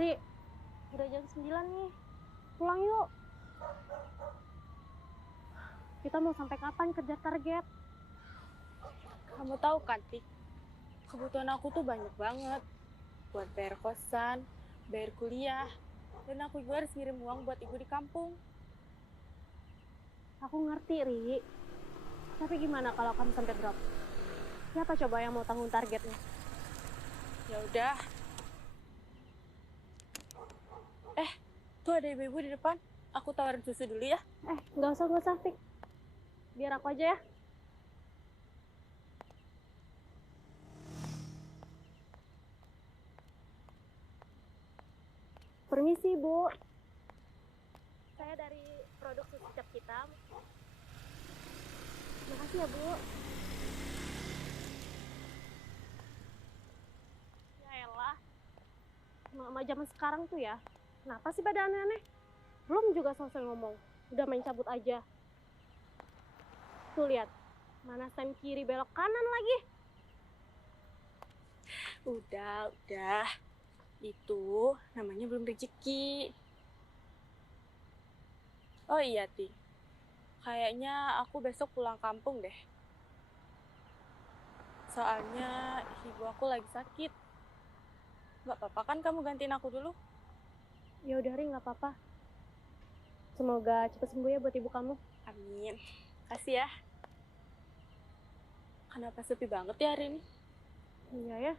Ri, udah jam 9 nih. Pulang yuk. Kita mau sampai kapan kejar target? Kamu tahu kan, Tik, kebutuhan aku tuh banyak banget. Buat bayar kosan, bayar kuliah, dan aku juga harus ngirim uang buat ibu di kampung. Aku ngerti, Ri. Tapi gimana kalau kamu sampai drop? Siapa coba yang mau tanggung targetnya? Ya udah. Tuh ada ibu-ibu di depan. Aku tawarin susu dulu ya. Nggak usah, Fik. Biar aku aja ya. Permisi, Bu. Saya dari produk susu cap hitam. Makasih ya, Bu. Ya elah. Mama zaman sekarang tuh ya. Kenapa sih pada aneh-aneh? Belum juga selesai ngomong. Udah main cabut aja. Tuh lihat. Mana stand kiri belok kanan lagi. Udah. Itu namanya belum rezeki. Oh iya, Tik. Kayaknya aku besok pulang kampung deh. Soalnya ibu aku lagi sakit. Nggak apa-apa kan kamu gantiin aku dulu? Ya udah, Ri, nggak apa-apa. Semoga cepat sembuh ya buat ibu kamu. Amin. Kasih ya. Kenapa sepi banget ya hari ini? Iya ya.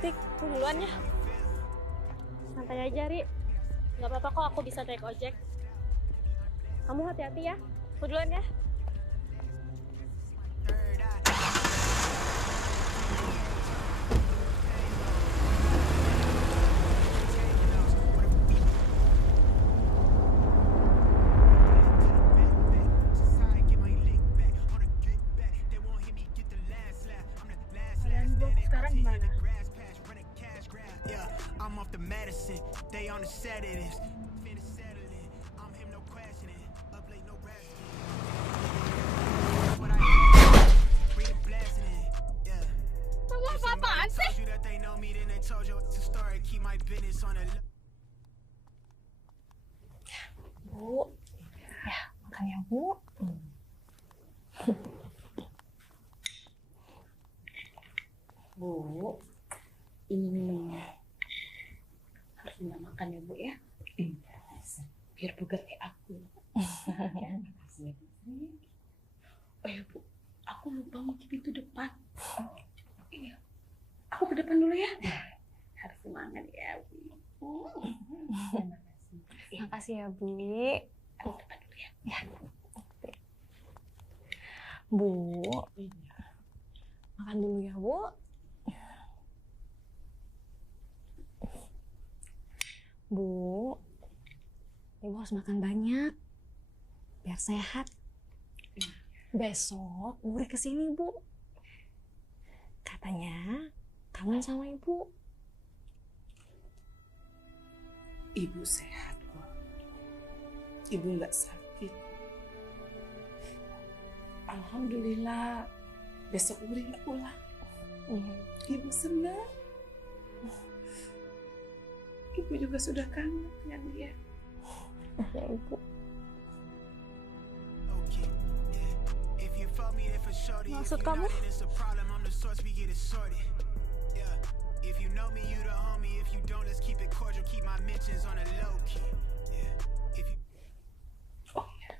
Tik, aku duluan ya. Santai aja, Ri. Nggak apa-apa kok, aku bisa naik ojek. Kamu hati-hati ya. Aku duluan ya. Kalian bos sekarang gimana? I'm off the medicine. They on the set of this. Finna settle it. I'm him, no questioning. Up late, no resting. What I read a blasting. Yeah. Kamu apa-apaan sih? Told you that they know me, then they told you it's a story. Keep my business on the low. Bu, ya makan ya Bu. Bu, ini harus minta makan ya Bu ya. Iya, Biar bugar kayak aku. ya, makasih ya Bu. Oh ya Bu, aku lupa kunci pintu depan. Iya, aku ke depan dulu ya. Harus semangat ya Bu. Makasih ya Bu. Aku ke depan dulu ya. Ya. Bu, makan dulu ya Bu. Bu, Ibu harus makan banyak biar sehat. Besok Uri kesini Bu. Katanya kangen sama Ibu. Ibu sehat kok. Ibu nggak sakit. Alhamdulillah. Besok Uri nggak pulang. Ibu senang. Ibu juga sudah kangen dengan dia. Ya Ibu. Okay. Yeah. If you fuck me, then for sure. Maksud kamu? It's a problem. I'm the source. We get it sorted. Yeah. If you know me, you the homie. If you don't, let's keep it cordial. Keep my mentions on a low key. Yeah. If you Oh ya.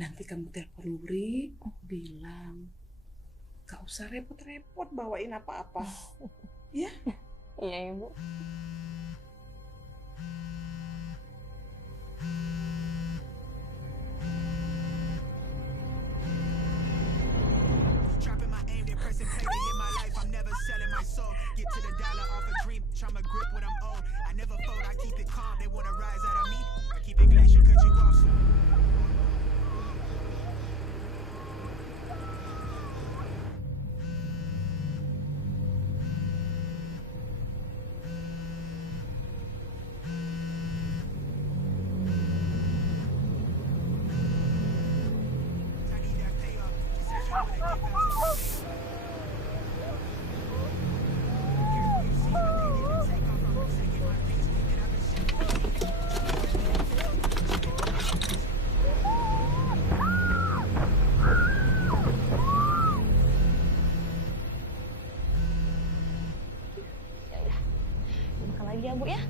Nanti kamu telepon Uri, bilang gak usah repot-repot bawain apa-apa. Ya? Iya Ibu. dropping my aim, then pressing play to hit my life. I'm never selling my soul. Get to the dollar off a dream. Tryna grip what I'm owed. I never fold. I keep it calm. They wanna rise out of me. I keep it glacier, cut you off. ya Bu ya.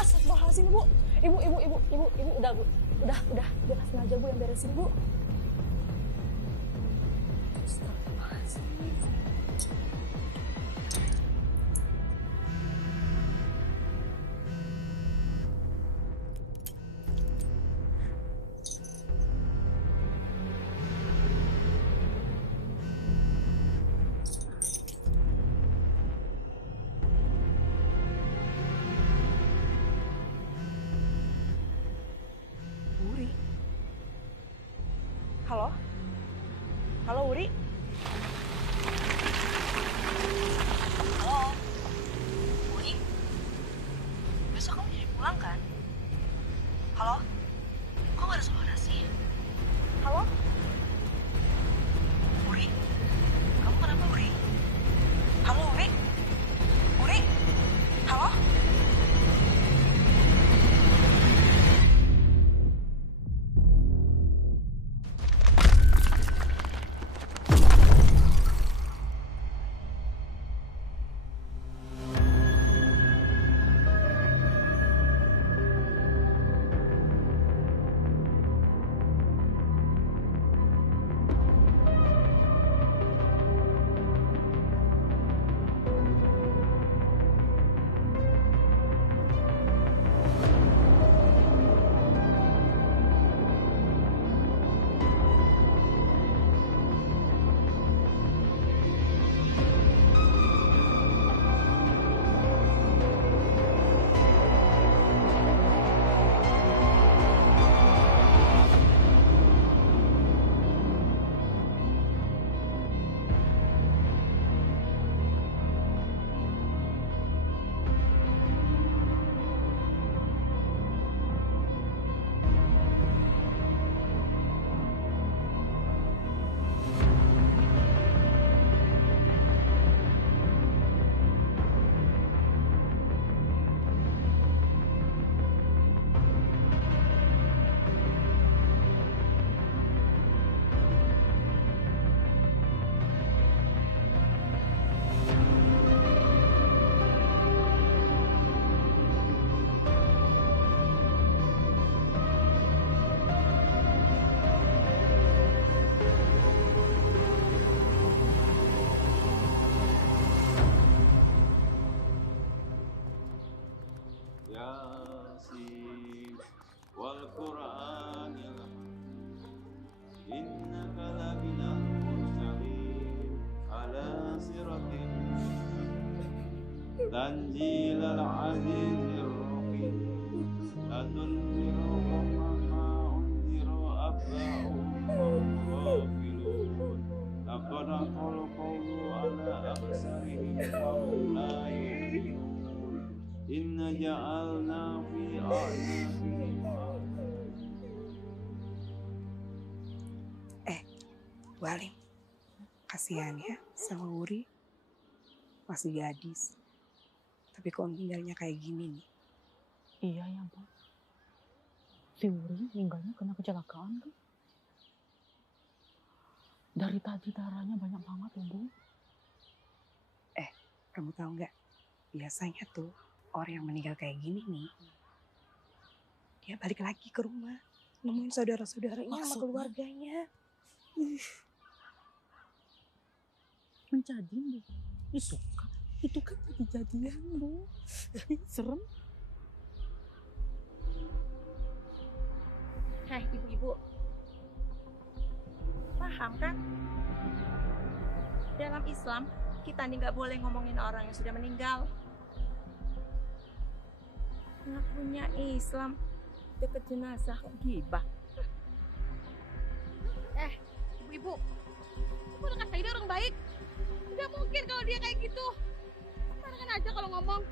Astagfirullahaladzim Bu. Ibu, udah Bu. Udah, biar Asma aja Bu yang beresin Bu. Astagfirullahaladzim. Wuri. Halo? Halo, Wuri? Halo. Wuri? Besok kamu jadi pulang kan? Halo? Kok gak ada suara sih? Halo? Wuri? Kamu kenapa, Wuri? Halo, Wuri? Wuri? Halo? Yasin wal Qur'anil innaka laminal mursalin ala siratin tanzilal azizir rahim latunziru ma unziru abba'um ghafilun laqad qala qawlu ala absarihim wa hum la yu'minun inna ja'alna fi a'naqihim Bu Halim, kasihan ya sama Wuri. Masih gadis. Tapi kok tinggalnya kayak gini nih. Iya ya Bu. Si Wuri meninggalnya kena kecelakaan kan? Dari tadi darahnya banyak banget ya Bu. Kamu tahu nggak? Biasanya tuh orang yang meninggal kayak gini nih, dia balik lagi ke rumah, nemuin saudara-saudaranya sama Maksudnya? keluarganya. Menjadi Bu. Itu kan kejadian Bu. Serem. Hei ibu-ibu, paham kan? Dalam Islam, kita nih nggak boleh ngomongin orang yang sudah meninggal. Ngakunya Islam, deket jenazah kok gibah. Ibu-ibu, kamu udah kata dia orang baik. Nggak mungkin kalau dia kayak gitu. Sembarangan aja kalau ngomong.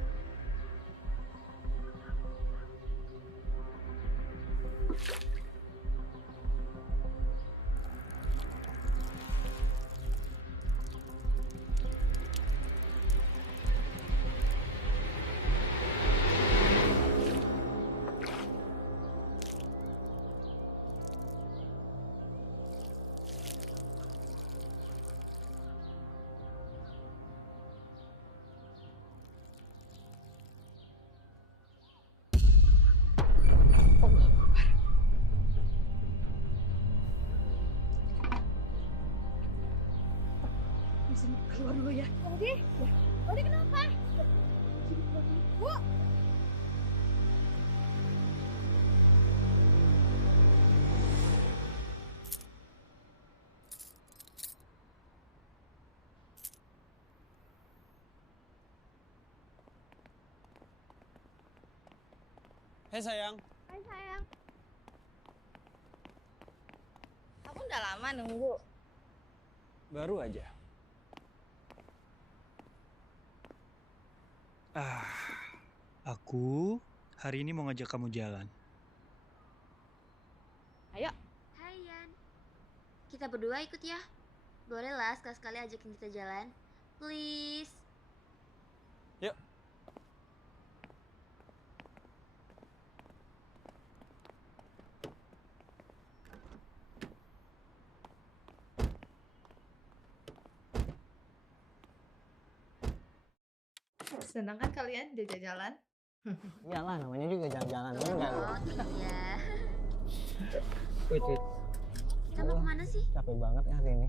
sini keluar dulu ya. Odi, Odi kenapa? Bu, Hei sayang, hai sayang. Kamu udah lama nunggu. baru aja. Aku hari ini mau ngajak kamu jalan. Ayo. Hai Yan, kita berdua ikut ya. Boleh lah sekali-sekali ajakin kita jalan. Please. Yuk. Senang kan kalian diajak jalan? Iyalah, namanya juga jalan-jalan enggak. Oh iya. Wait. Kita mau kemana sih? Capek banget ya hari ini.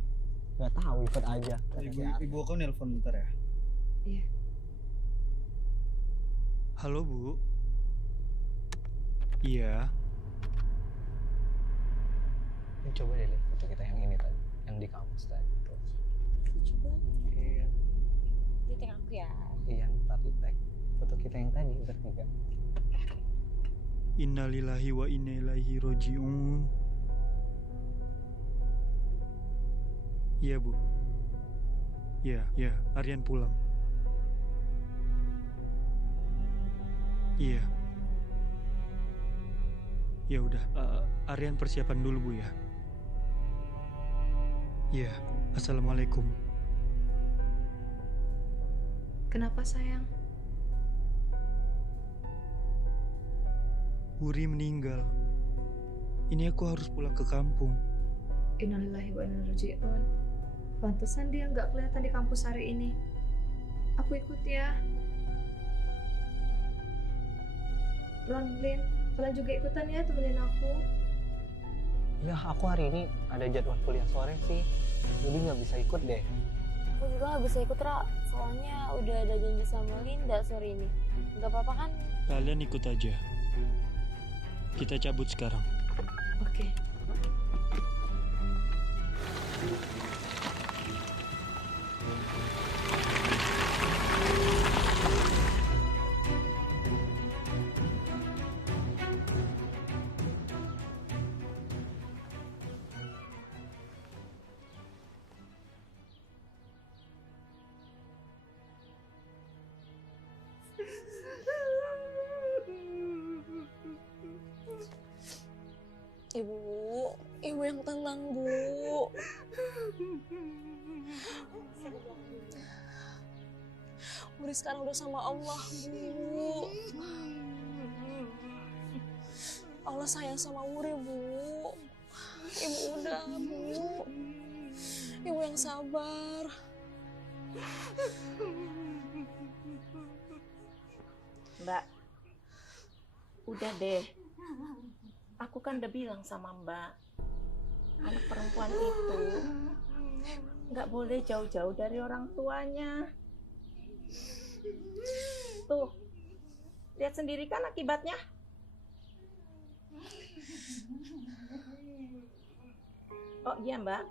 Gak tahu, ikut aja. Ibu aku nelpon bentar ya. Iya. Halo Bu. Iya. Coba deh lihat foto kita yang ini tadi, yang di kampus tadi. Lucu banget. Iya. Di tag aku ya. Iya, ntar di tag. Foto kita yang tadi bertiga. Innalillahi wa inna ilaihi roji'un. Iya Bu. Iya, Aryan pulang. Iya. Ya udah, Aryan persiapan dulu Bu ya. Iya, assalamualaikum. Kenapa sayang? Wuri meninggal. Ini aku harus pulang ke kampung. Innalillahi wa inna ilaihi raji'un. Pantesan dia nggak kelihatan di kampus hari ini. Aku ikut ya. Ron, Lin, kalian juga ikutan ya temenin aku. Ya, aku hari ini ada jadwal kuliah sore sih. Jadi nggak bisa ikut deh. Aku juga gak bisa ikut, Ra. Soalnya udah ada janji sama Linda sore ini. Gak apa-apa kan? Kalian ikut aja. Kita cabut sekarang. Oke. Ibu yang tenang, Bu. Wuri sekarang udah sama Allah, Bu. Allah sayang sama Wuri, Bu. Ibu udah, Bu. Ibu yang sabar. Mbak, udah deh. Aku kan udah bilang sama Mbak, anak perempuan itu nggak boleh jauh-jauh dari orang tuanya. Tuh, lihat sendiri kan akibatnya. Oh iya Mbak,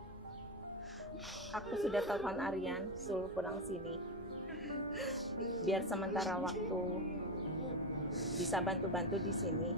aku sudah telepon Aryan suruh pulang sini. Biar sementara waktu bisa bantu-bantu di sini.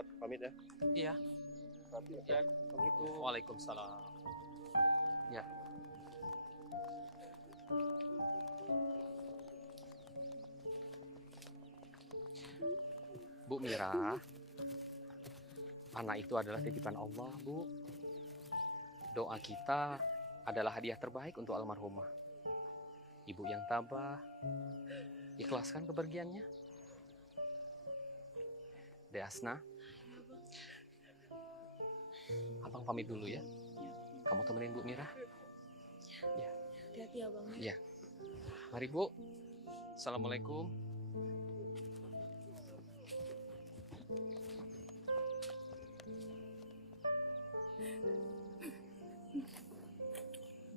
sholat pamit ya. Iya. Ya. Assalamualaikum. Waalaikumsalam. Ya. Bu Mira, anak itu adalah titipan Allah, Bu. Doa kita adalah hadiah terbaik untuk almarhumah. Ibu yang tabah, ikhlaskan kepergiannya. Dek Asna, Abang pamit dulu ya. Kamu temenin Bu Mira. Ya. Hati-hati ya Bang. Ya. Mari Bu. Assalamualaikum.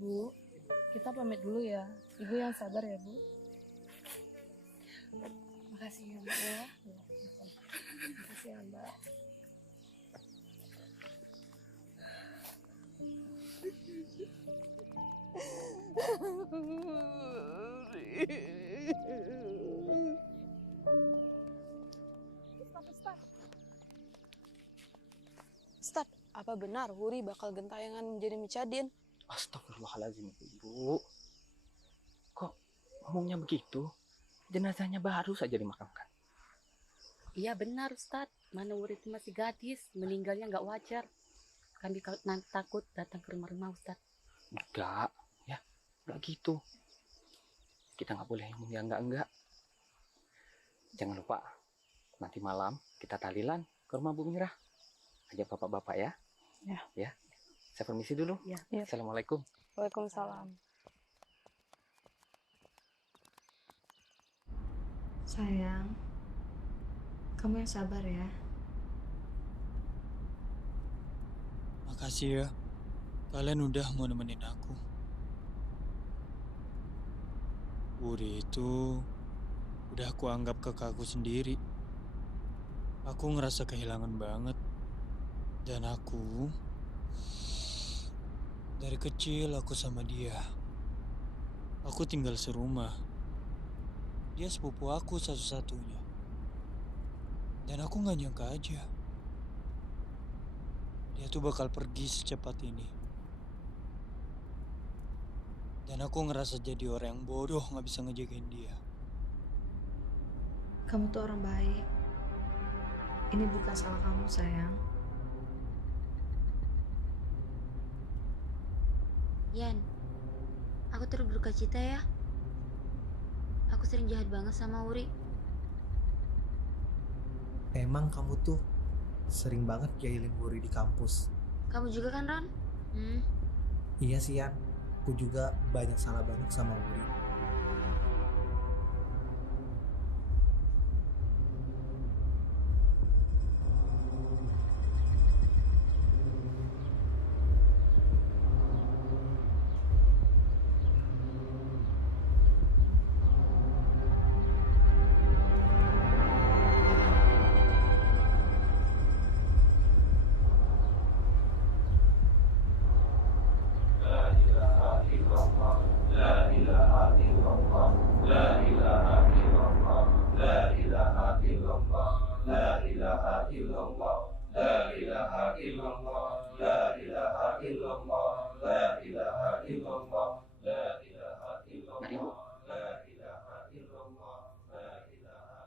Bu, kita pamit dulu ya. Ibu yang sabar ya, Bu. Makasih ya, Mbak ya. Makasih ya, Mbak. Ustaz, apa benar Wuri bakal gentayangan menjadi Micadin? Astagfirullahaladzim, Ibu. Kok ngomongnya begitu? Jenazahnya baru saja dimakamkan. Iya benar Ustadz, mana Wuri itu masih gadis, meninggalnya nggak wajar. Kami takut datang ke rumah-rumah Ustadz. Enggak, ya, enggak gitu. Kita nggak boleh ngomong yang enggak. Jangan lupa, nanti malam kita tahlilan ke rumah Bu Mira. Ajak bapak-bapak ya. Ya. Ya. Saya permisi dulu. Ya. Assalamualaikum. Waalaikumsalam. Sayang, kamu yang sabar ya. Makasih ya. Kalian udah mau nemenin aku. Wuri itu udah aku anggap kakakku sendiri. Aku ngerasa kehilangan banget. Dan aku dari kecil aku sama dia. Aku tinggal serumah. Dia sepupu aku satu-satunya. Dan aku gak nyangka aja dia tuh bakal pergi secepat ini. Dan aku ngerasa jadi orang yang bodoh gak bisa ngejagain dia. Kamu tuh orang baik. Ini bukan salah kamu, sayang. Yan, aku turut berduka cita ya. Aku sering jahat banget sama Wuri. Emang kamu tuh sering banget jahilin Wuri di kampus. Kamu juga kan, Ron? Iya sih, Yan. Aku juga banyak salah banget sama Wuri.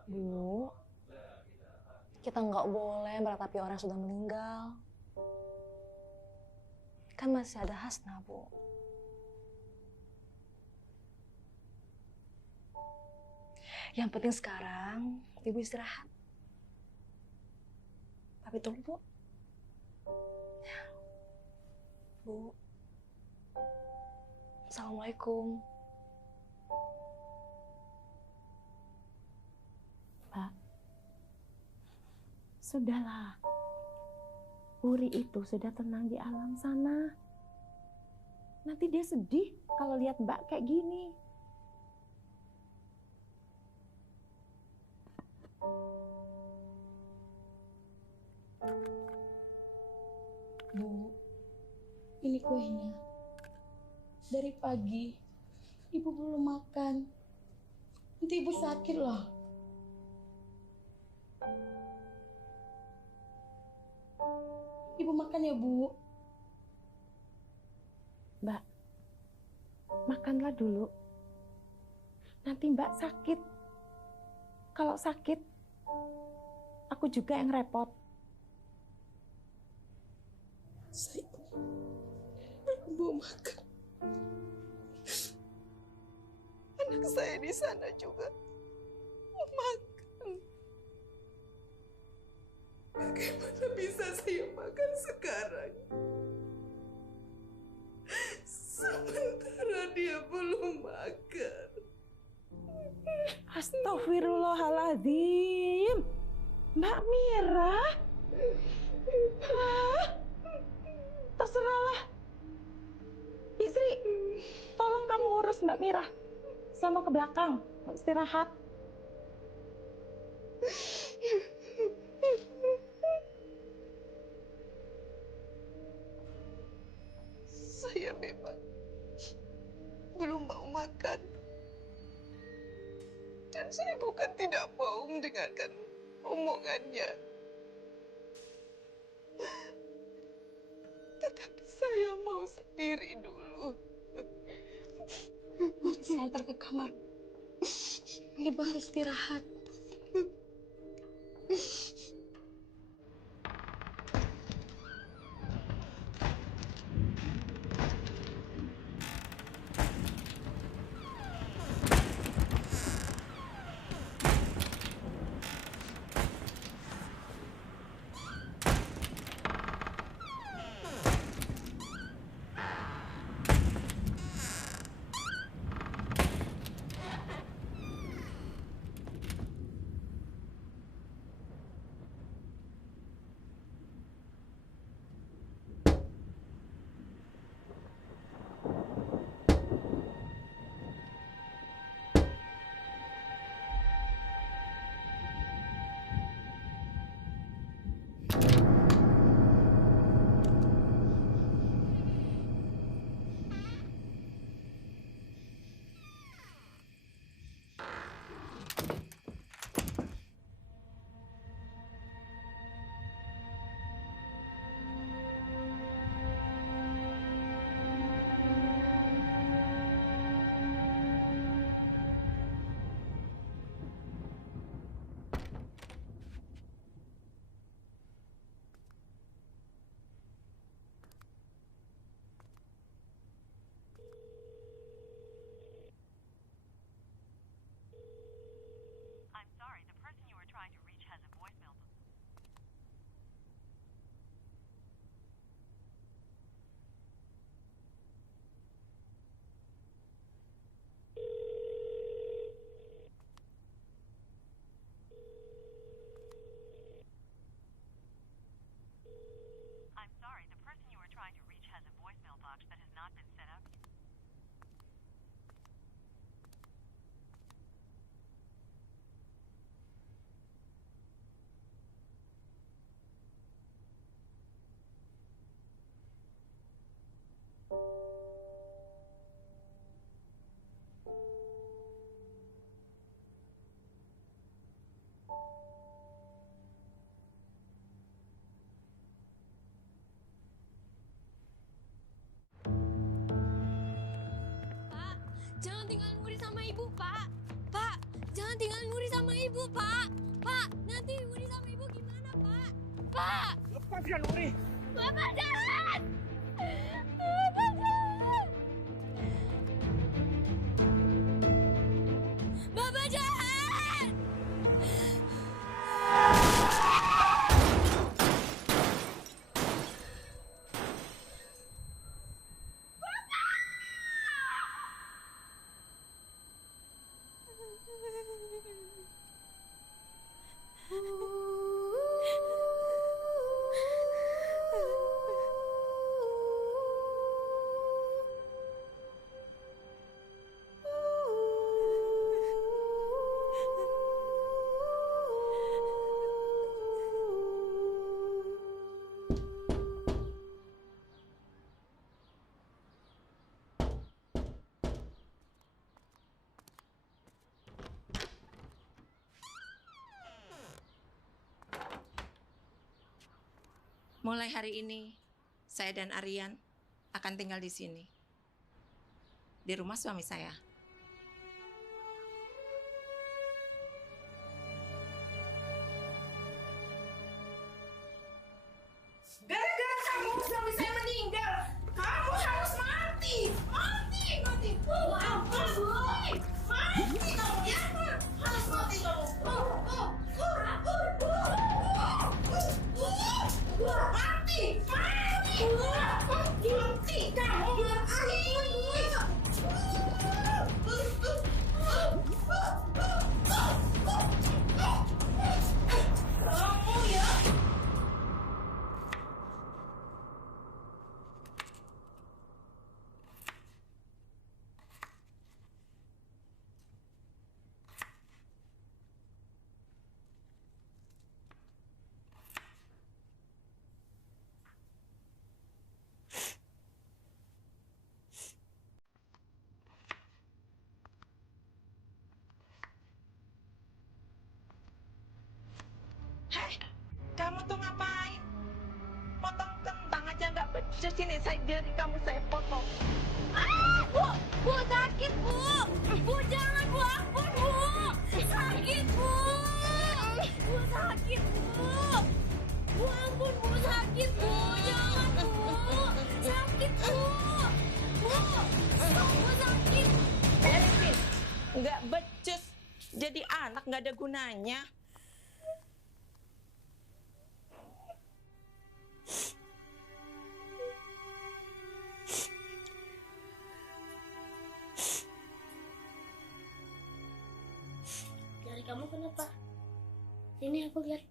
Bu, kita nggak boleh meratapi orang yang sudah meninggal. Kan masih ada Hasna, Bu. Yang penting sekarang Ibu istirahat. Tapi tunggu, Bu. Bu. Assalamualaikum. Pak, sudahlah. Wuri itu sudah tenang di alam sana. Nanti dia sedih kalau lihat Mbak kayak gini. Bu, ini kuenya. Dari pagi, Ibu belum makan. Nanti Ibu sakit loh. Ibu makan ya, Bu. Mbak, makanlah dulu. Nanti Mbak sakit. Kalau sakit, aku juga yang repot. Saya mau makan. Anak saya di sana juga mau makan. Bagaimana bisa saya makan sekarang? Sementara dia belum makan. Astagfirullahaladzim. Mbak Mira. Terserahlah. Istri, tolong kamu urus Mbak Mira. Sama ke belakang, istirahat. Saya memang belum mau makan. Dan saya bukan tidak mau mendengarkan omongannya. Tetapi saya mau sendiri dulu. Saya antar ke kamar. Ibu harus istirahat. Jangan tinggalin Wuri sama ibu, Pak. Pak, jangan tinggalin Wuri sama ibu, Pak. Pak, nanti Wuri sama ibu gimana, Pak? Pak! Lepaskan Wuri! Bapak jalan! Bapak jalan! Bapak jalan! Mulai hari ini, saya dan Aryan akan tinggal di sini. Di rumah suami saya. Gara-gara kamu suami saya meninggal, kamu harus mati. Mati, mati. Mati kamu ya. Harus mati kamu. Mati, mati kamu. Kamu ya. Hei, kamu tuh ngapain? Potong kentang aja nggak becus ini, jari kamu saya potong. Bu sakit bu. Bu jangan bu, ampun bu. Sakit bu. Bu sakit bu. Bu ampun bu sakit bu. Jangan bu. Sakit bu. Bu, bu sakit. Beresin, nggak becus. Jadi anak nggak ada gunanya. Jari kamu kenapa? Ini aku lihat.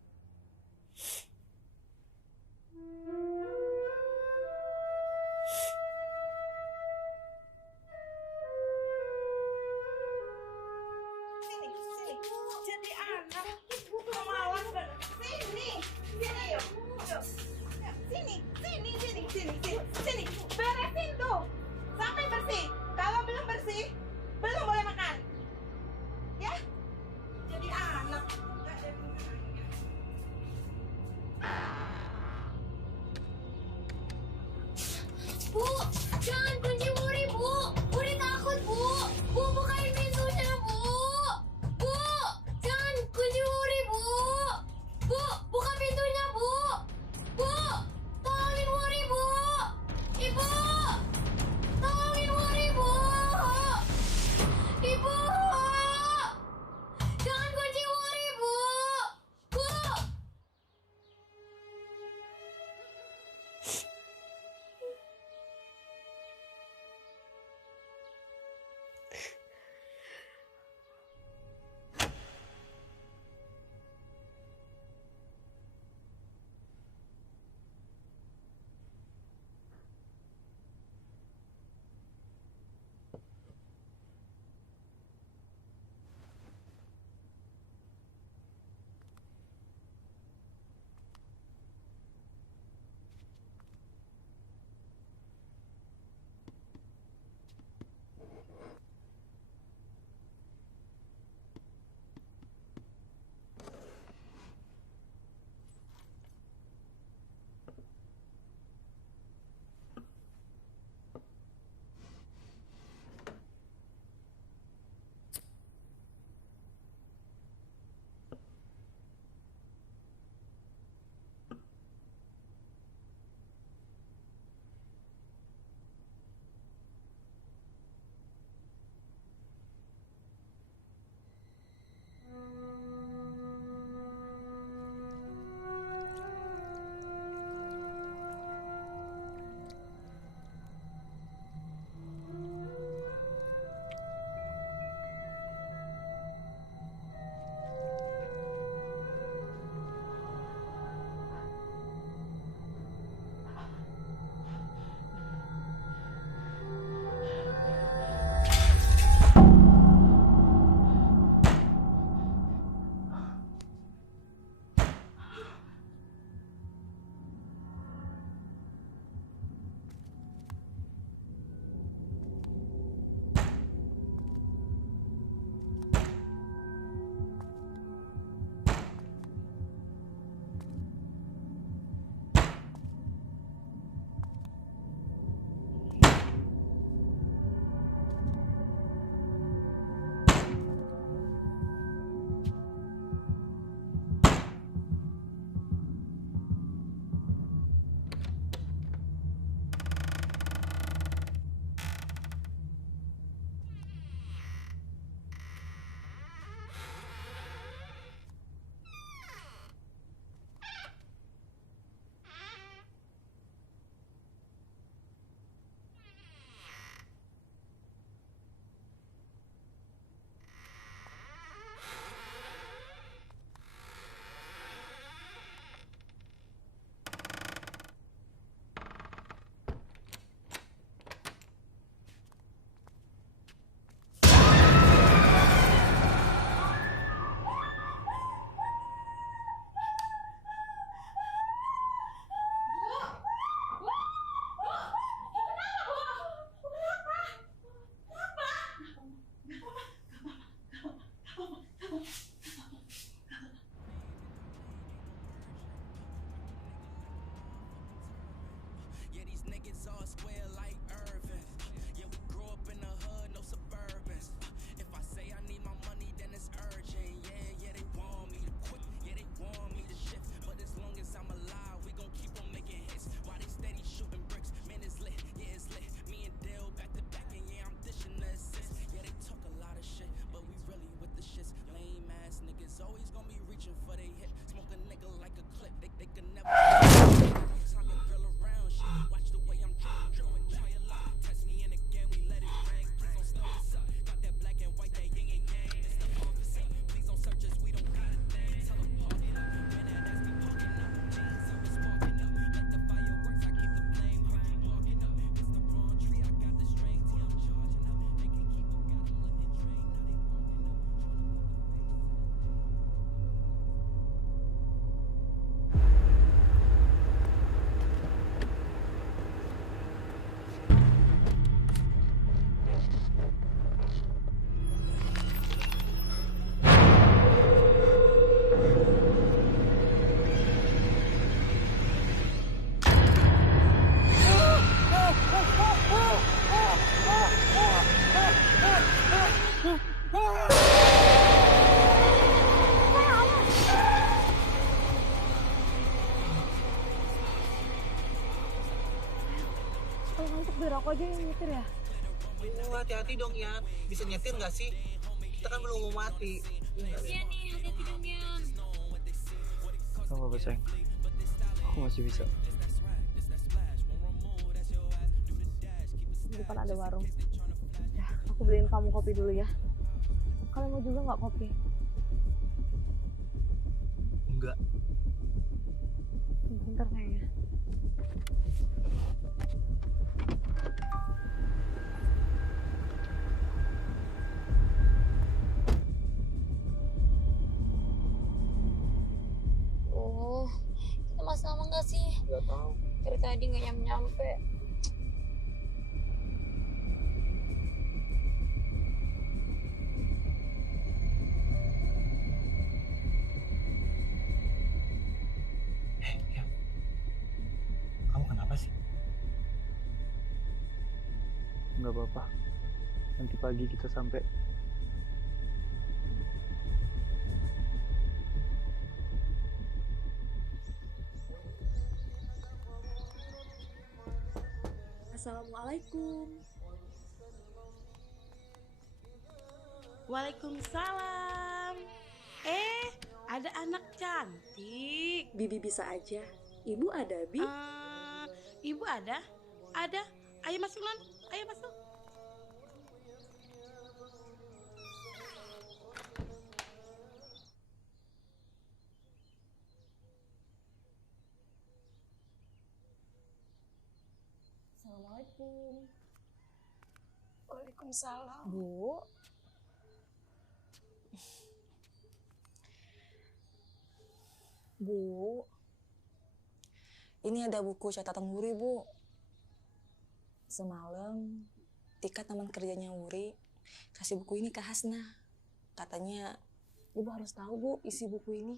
Sini, jadi anak. Malas banget. Sini, yuk. Sini. Beresin tuh. Sampai bersih. Kalau belum bersih, belum boleh makan. Ya? Jadi anak. Nggak ada gunanya. Bu, jangan kunci Wuri bu. Wuri takut bu. Bu bukain pintunya bu. Bu, jangan kunci Wuri bu. Bu, buka pintunya bu. Bu, tolongin Wuri bu. aku aja yang nyetir ya? Oh, hati-hati dong Ian. Bisa nyetir nggak sih? Kita kan belum mau mati. Iya nih, hati-hati dong Yan. Gak apa-apa sayang. Aku masih bisa. Di depan ada warung. Ya, aku beliin kamu kopi dulu ya. Kalian mau juga nggak kopi? Enggak. Bentar sayangnya. Oh, kita masih lama nggak sih? Nggak tahu. Dari tadi nggak nyampe. Kamu kenapa sih? Nggak apa-apa. Nanti pagi kita sampai. Assalamualaikum. Waalaikumsalam. Ada anak cantik. Bibi bisa aja. Ibu ada, Bi? Ibu ada? Ada. Ayo masuk, Non. Ayo masuk. Assalamualaikum. Waalaikumsalam. Bu. Bu. Ini ada buku catatan Wuri, Bu. Semalam Tika teman kerjanya Wuri kasih buku ini ke Hasna. Katanya Ibu harus tahu, Bu, isi buku ini.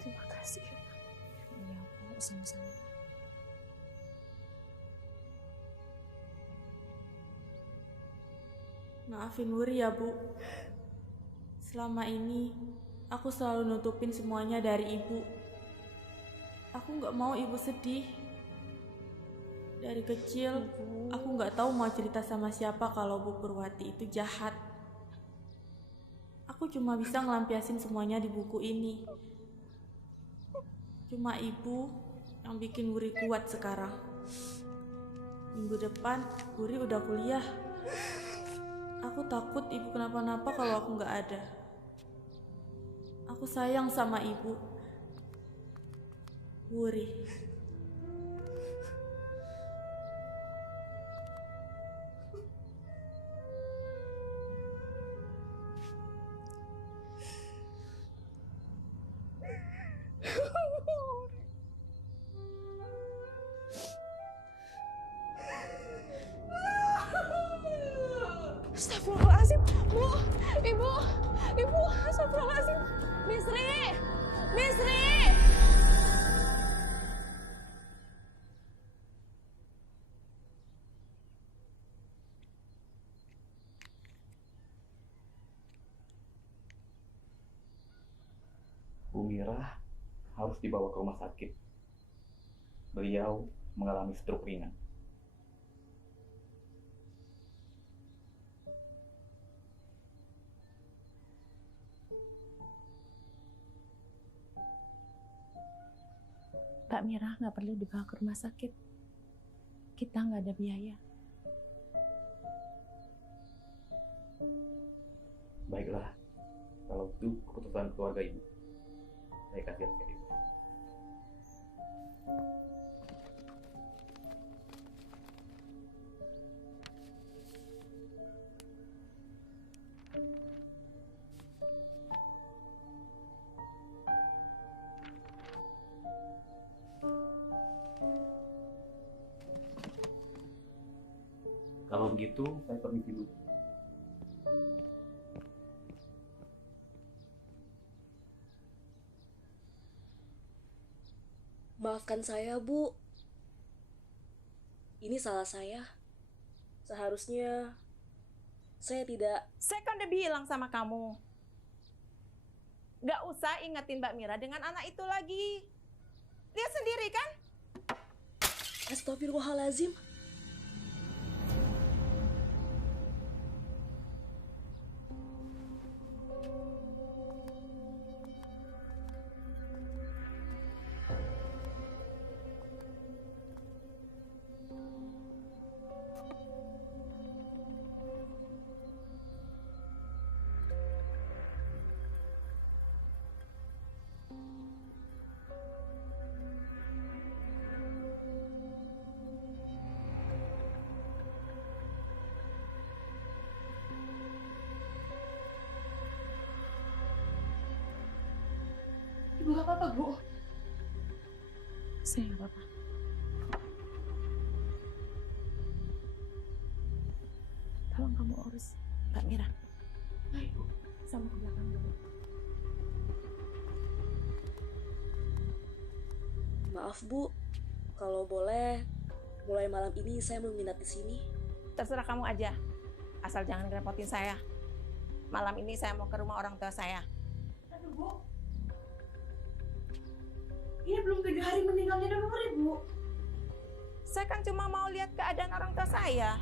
Terima kasih. Iya, Bu, sama-sama. Maafin Wuri ya, Bu. Selama ini, aku selalu nutupin semuanya dari Ibu. Aku nggak mau Ibu sedih. Dari kecil, aku nggak tahu mau cerita sama siapa kalau Bu Purwati itu jahat. Aku cuma bisa ngelampiasin semuanya di buku ini. Cuma Ibu yang bikin Wuri kuat sekarang. Minggu depan, Wuri udah kuliah. Aku takut Ibu kenapa-napa kalau aku nggak ada. Aku sayang sama Ibu. Wuri. Astagfirullahaladzim, Bu, Ibu, astagfirullahaladzim. Bisri. Bu Mira harus dibawa ke rumah sakit. Beliau mengalami stroke ringan. Mbak Mira nggak perlu dibawa ke rumah sakit. Kita nggak ada biaya. Baiklah, kalau itu keputusan keluarga Ibu. Saya kasih resep Ibu. Kalau begitu, saya permisi dulu. Maafkan saya, Bu. Ini salah saya. Seharusnya Saya tidak. Saya kan udah bilang sama kamu. Gak usah ingetin Mbak Mira dengan anak itu lagi. Lihat sendiri kan? Astagfirullahalazim. Ibu gak apa-apa, Bu. Saya nggak apa-apa. Tolong kamu urus Mbak Mira. Ayo, Bu. Sama ke belakang dulu. Maaf Bu, kalau boleh mulai malam ini saya mau nginap di sini. Terserah kamu aja. Asal jangan ngerepotin saya. Malam ini saya mau ke rumah orang tua saya. Aduh, Bu. Ini belum 3 hari meninggalnya udah nomor Ibu. Saya kan cuma mau lihat keadaan orang tua saya.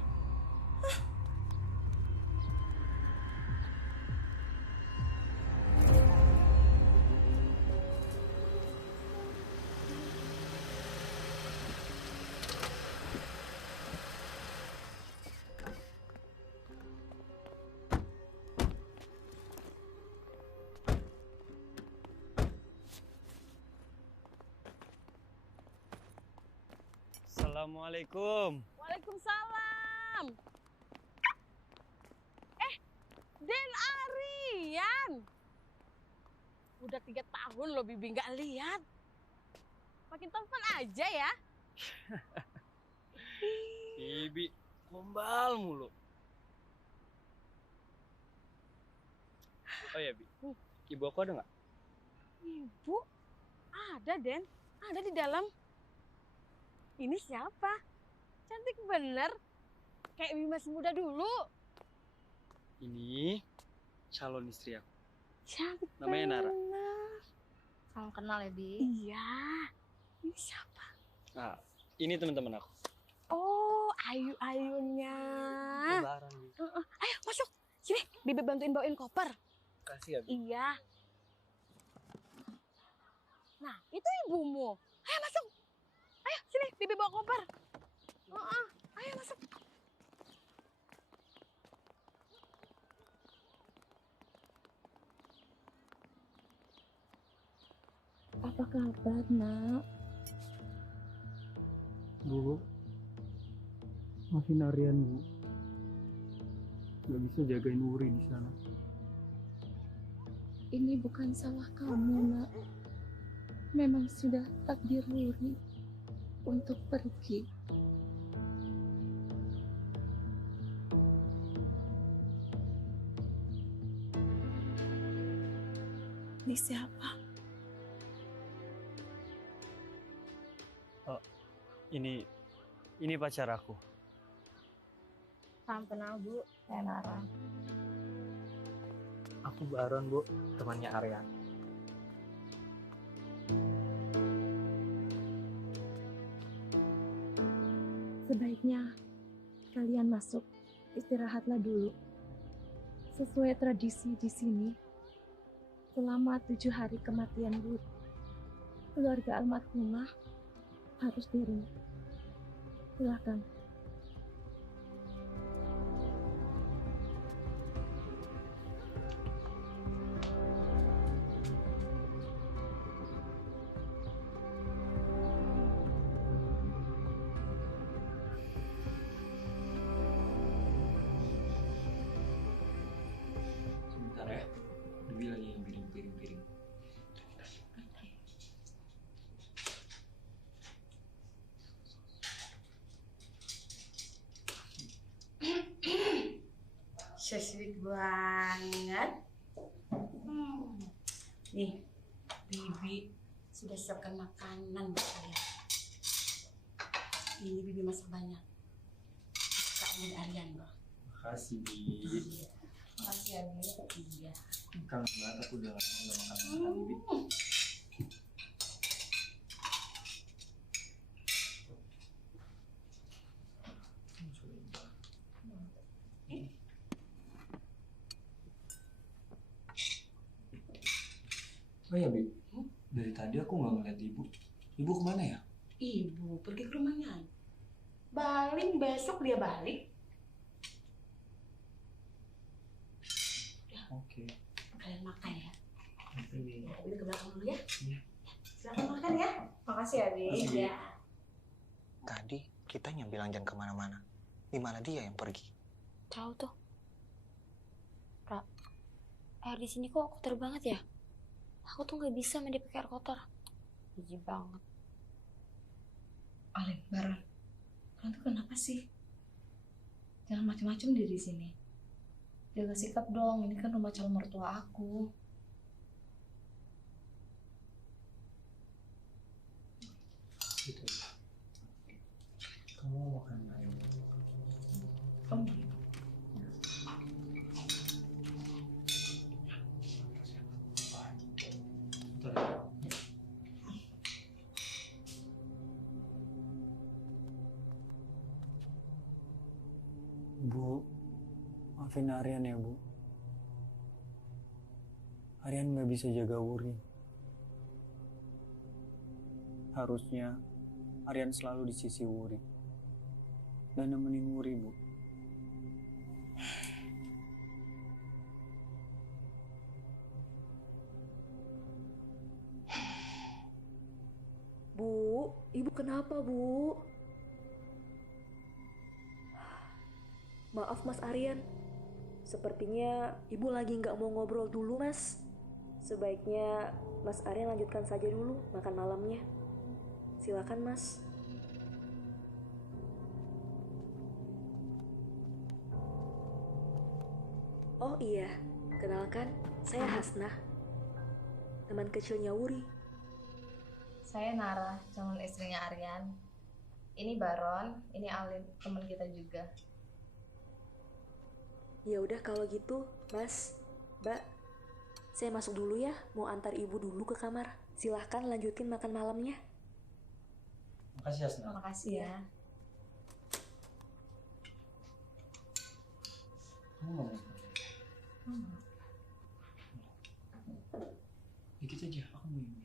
Assalamualaikum. Waalaikumsalam. Den Arian. Udah 3 tahun loh Bibi nggak lihat. Makin telepon aja ya. Bibi gombal mulu. Oh ya, Bi. Ibu aku ada nggak? Ibu? Ada, Den. Ada di dalam. Ini siapa? Cantik bener. Kayak Bibi masih muda dulu. Ini calon istri aku. Cantik Namanya Nara. Salam kenal ya, Bi. Iya. Ini siapa? Nah, ini teman-teman aku. Oh, Ayu-ayunya. Lebaran, Bi. Ayo, masuk. Sini, Bibi bantuin bawain koper. Kasih ya, Bi. Iya. Nah, itu ibumu. Ayo masuk. Ayo, sini, Bibi bawa koper. Ayo masuk. Apa kabar, Nak? Bu, maafin Aryan, Bu. Gak bisa jagain Wuri di sana. Ini bukan salah kamu, Nak. Memang sudah takdir Wuri untuk pergi. Ini siapa? Oh, ini pacar aku. Salam kenal, Bu. Saya Nara. Aku Baron, Bu, temannya Arya. Sebaiknya kalian masuk, istirahatlah dulu. Sesuai tradisi di sini, selama 7 hari kematian Wuri, keluarga almarhumah harus di rumah. Silakan. Sebentar ya, Dewi lagi ngambilin piring-piring. So sweet banget. Nih, Bibi sudah siapkan makanan buat kalian. Ini Bibi masak banyak. Suka dengan Aryan loh. Makasih, Bi. Makasih ya, Bi. Iya. Kangen banget aku udah lama gak makan Bi. Oh ya, Bi. Dari tadi aku nggak ngeliat ibu. Ibu kemana ya? Ibu pergi ke rumahnya. Balik besok dia balik. Oke. Kalian makan ya. Oke, Bi. Ini ke belakang dulu ya. Iya. Silakan makan ya. Makasih ya, Bi. Makasih, Bi. Ya. Tadi kita yang bilang jangan kemana-mana. Di mana dia yang pergi? Tahu tuh. Ra, air di sini kok kotor banget ya? Aku tuh nggak bisa mandi pakai air kotor. Jijik banget. Alin, Baron, kalian tuh kenapa sih? Jangan macam-macam di sini. Jaga sikap dong, ini kan rumah calon mertua aku. Gitu. Kamu mau makan ayam? Oh gitu. Bu, maafin Aryan ya, Bu. Aryan nggak bisa jaga Wuri. Harusnya Aryan selalu di sisi Wuri dan nemenin Wuri, Bu. Bu, ibu kenapa, Bu? Maaf, Mas Aryan. Sepertinya ibu lagi nggak mau ngobrol dulu, Mas. Sebaiknya Mas Aryan lanjutkan saja dulu makan malamnya. Silakan, Mas. Oh iya, kenalkan, saya Hasnah. Teman kecilnya Wuri. Saya Nara, calon istrinya Aryan. Ini Baron, ini Alin, teman kita juga. Ya udah kalau gitu, Mas, Mbak, saya masuk dulu ya, mau antar ibu dulu ke kamar. Silahkan lanjutin makan malamnya. Makasih, Hasnah. Makasih ya. Kamu nggak mau? Dikit aja, aku mau ini.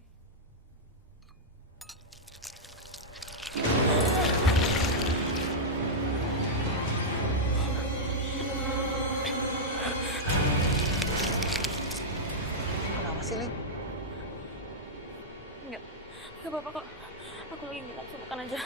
Kenapa sih, Lin? Nggak apa-apa kok. Aku lagi nggak nafsu makan aja.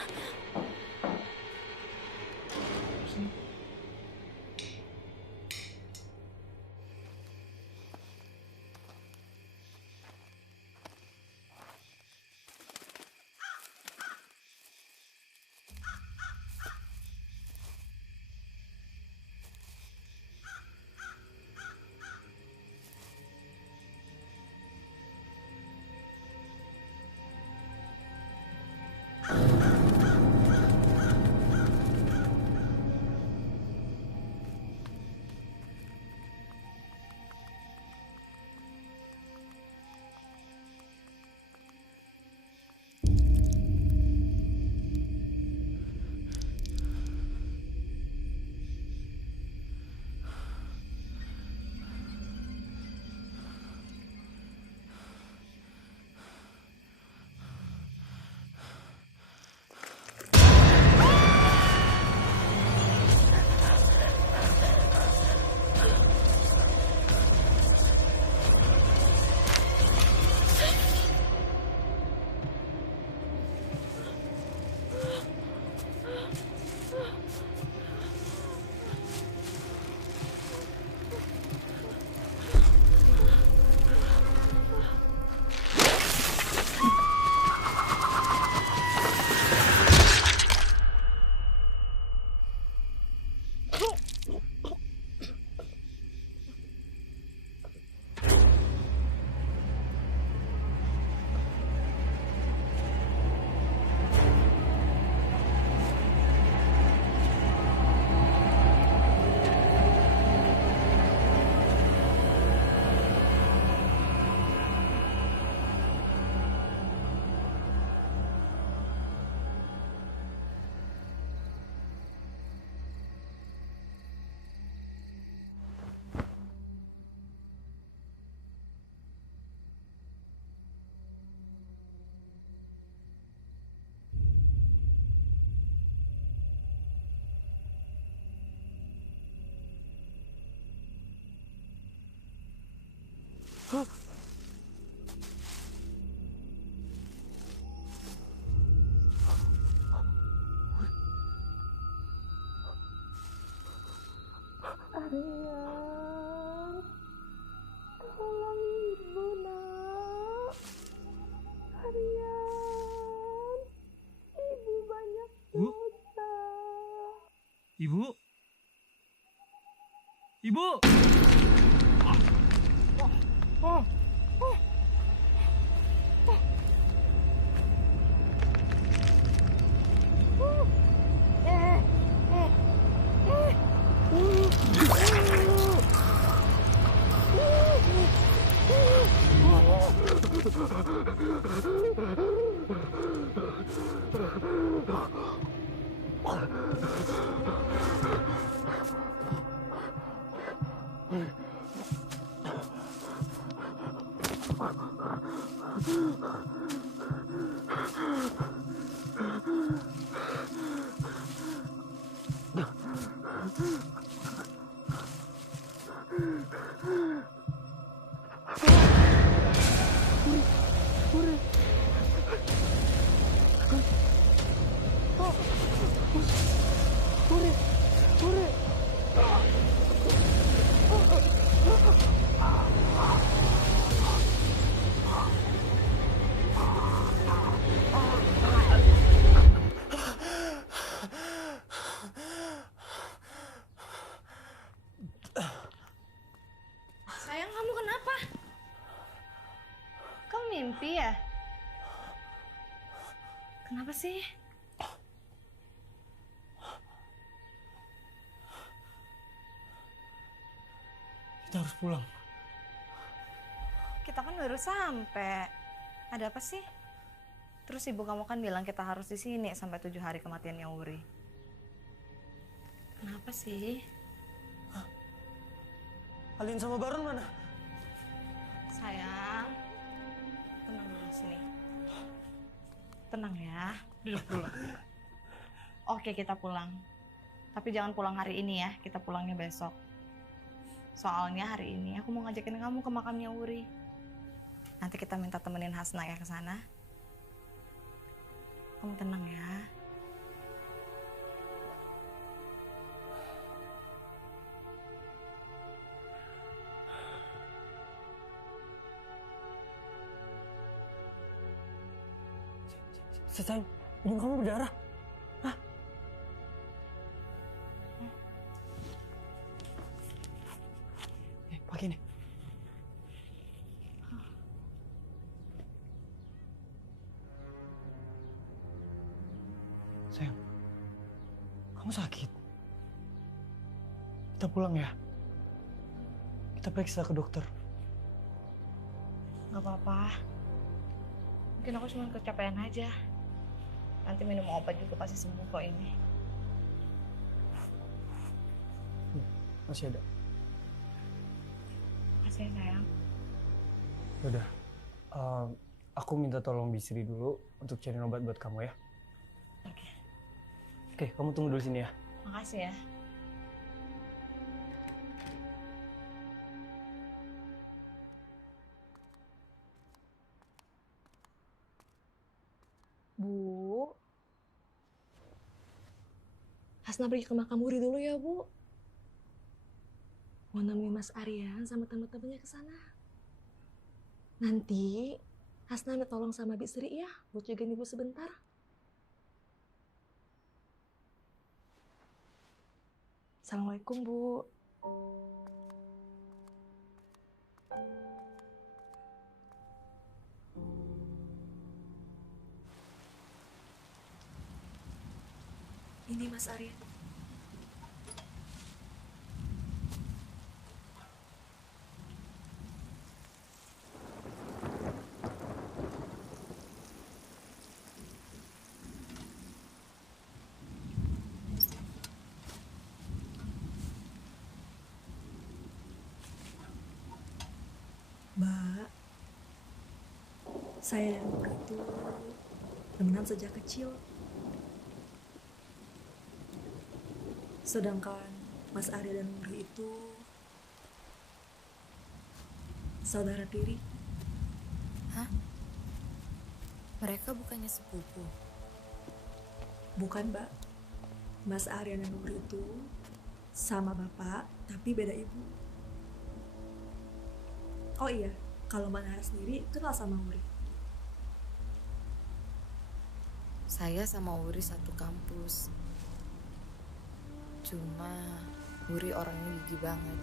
Aryan, tolong ibu nak. Aryan, ibu banyak dosa. Ibu? Ibu! Sayang, kamu kenapa? Kamu mimpi ya? Kenapa sih? Kita harus pulang. Kita kan baru sampai. Ada apa sih? Terus ibu kamu kan bilang kita harus di sini sampai 7 hari kematiannya Wuri. Kenapa sih? Alin sama Baron mana? Sayang, tenang dulu sini. Tenang ya. Iya, pulang. Oke, kita pulang. Tapi jangan pulang hari ini ya, kita pulangnya besok. Soalnya hari ini aku mau ngajakin kamu ke makamnya Wuri. Nanti kita minta temenin Hasna ya ke sana. Kamu tenang ya. Sayang, hidung kamu berdarah. Hah? Pakai nih. Sayang, kamu sakit. Kita pulang ya. Kita periksa ke dokter. Gak apa-apa. Mungkin aku cuma kecapean aja. Nanti minum obat juga pasti sembuh kok ini. Masih ada. Makasih ya sayang. Udah. Aku minta tolong Bisri dulu untuk cari obat buat kamu ya. Oke, kamu tunggu dulu sini ya. Makasih ya. Bu, Hasna pergi ke makam Wuri dulu ya, Bu. Mau nemenin Mas Aryan sama teman-temannya ke sana. Nanti Hasna minta tolong sama Bisri ya, buat jagain Ibu sebentar. Assalamualaikum, Bu. Ini Mas Aryan. Mbak, saya dan Mbak itu temenan sejak kecil. Sedangkan Mas Arya dan Wuri itu saudara tiri. Hah? Mereka bukannya sepupu? Bukan, Mbak. Mas Arya dan Wuri itu sama bapak Tapi beda ibu. Oh iya, kalau Mbak Nara sendiri kenal sama Wuri? Saya sama Wuri satu kampus. Cuma Wuri orangnya gigih banget.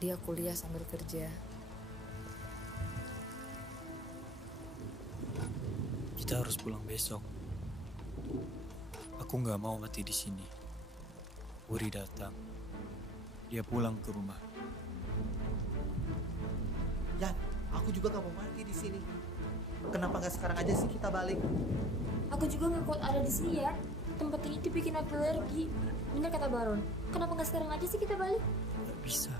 Dia kuliah sambil kerja. Kita harus pulang besok. Aku nggak mau mati di sini. Wuri datang. Dia pulang ke rumah. Ya, aku juga gak mau mati di sini. Kenapa nggak sekarang aja sih kita balik? Aku juga nggak kuat ada di sini ya. Tempat ini tuh bikin aku alergi. Bener kata Baron. Kenapa nggak sekarang aja sih kita balik? Nggak bisa.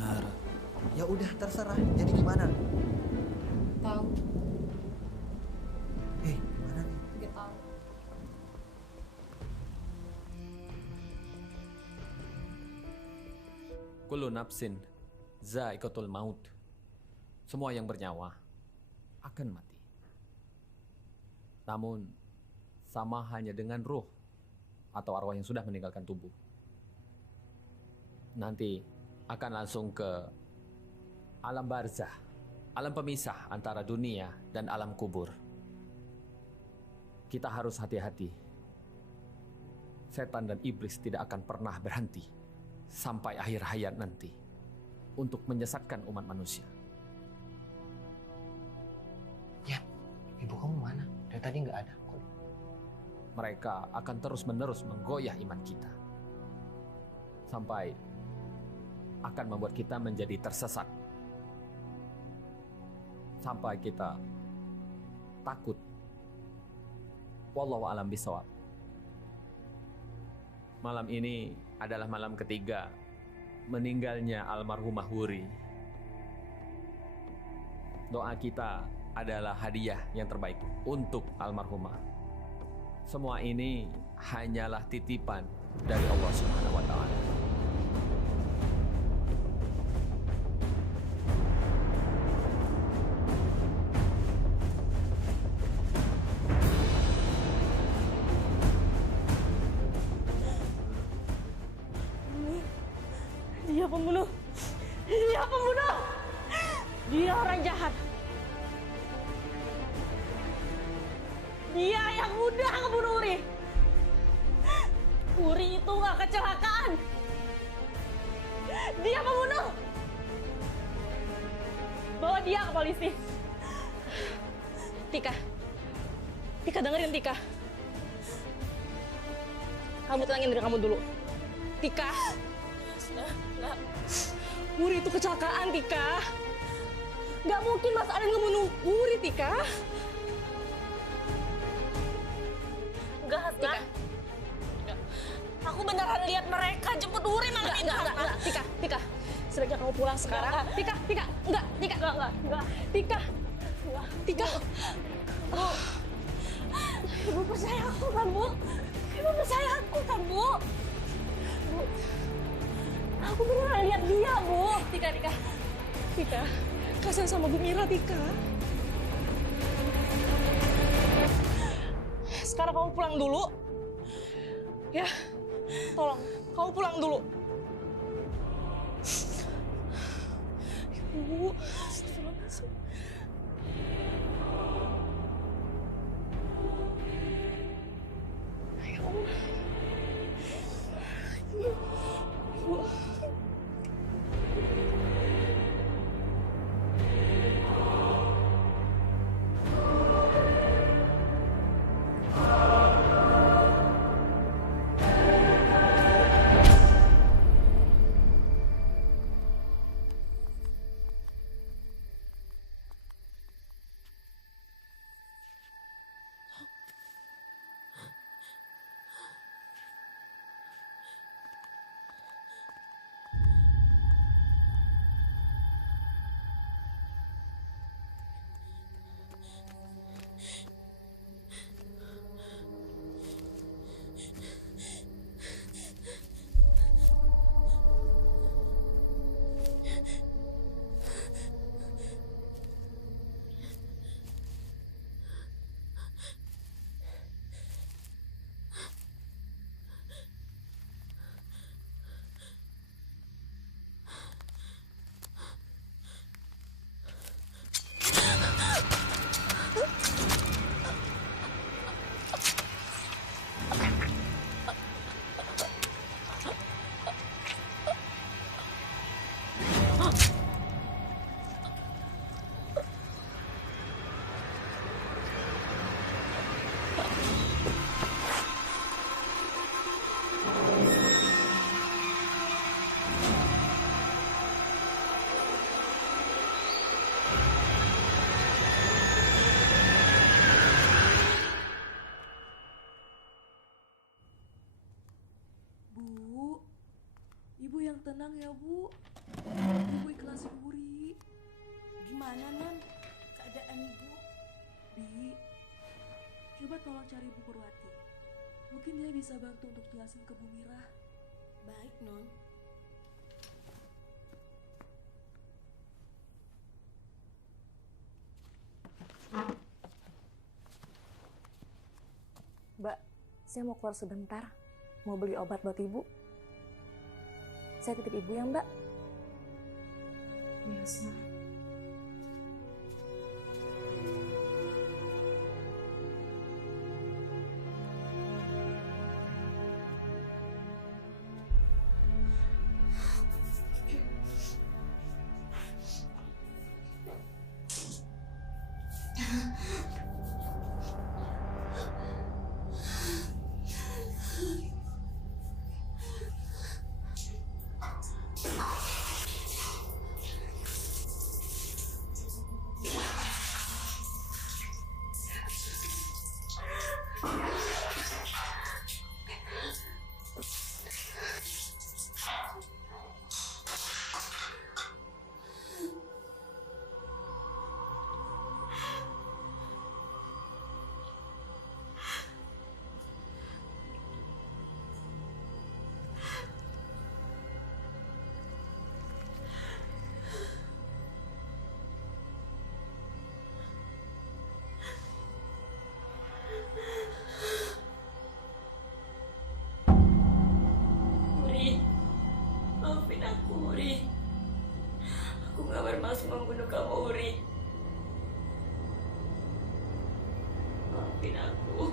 Nara. Ya udah terserah. Jadi gimana? Tahu. Gimana nih? Gak tahu. Kullu nafsin za'iqatul maut. Semua yang bernyawa akan mati. Namun sama hanya dengan ruh atau arwah yang sudah meninggalkan tubuh. Nanti akan langsung ke alam barzah, alam pemisah antara dunia dan alam kubur. Kita harus hati-hati. Setan dan iblis tidak akan pernah berhenti sampai akhir hayat nanti untuk menyesatkan umat manusia. Ya, ibu kamu mana? Dari tadi nggak ada. Mereka akan terus-menerus menggoyah iman kita sampai akan membuat kita menjadi tersesat, sampai kita takut. Wallahu a'lam bishawab. Malam ini adalah malam ketiga meninggalnya almarhumah Wuri. Doa kita adalah hadiah yang terbaik untuk almarhumah. Semua ini hanyalah titipan dari Allah Subhanahu wa Ta'ala. Dia pembunuh. Dia pembunuh. Dia orang jahat. Dia yang udah ngebunuh Wuri. Wuri itu nggak kecelakaan. Dia pembunuh. Bawa dia ke polisi. Tika. Tika dengerin Tika. Kamu tenangin diri kamu dulu. Tika. Nggak. Wuri itu kecelakaan, Tika. Nggak mungkin Mas Arin ngebunuh Wuri, Tika. Enggak, Tika. Enggak. Aku beneran lihat mereka jemput Wuri malam itu. Enggak. Tika. Sebaiknya kamu pulang sekarang. Tika. Enggak. Tika. Tika. Bu. Ibu percaya aku kan, Bu? Ibu percaya aku kan, Bu? Bu. Aku beneran lihat dia, Bu. Tika. Kasihan sama Bu Mira, Tika. Sekarang kamu pulang dulu. Ya, tolong. Kamu pulang dulu. Ibu. Ya Allah. Ibu. tenang ya, Bu. Ibu ikhlasin Wuri. Gimana, Non? Keadaan Ibu? Bi, coba tolong cari Bu Purwati. Mungkin dia bisa bantu untuk jelasin ke Bu Mira. Baik, Non. Mbak, saya mau keluar sebentar. Mau beli obat buat Ibu. Saya titip Ibu ya, Mbak. Iya, Snar. Maafin aku, Uri. Aku gak bermaksud membunuh kamu, Uri. Maafin aku.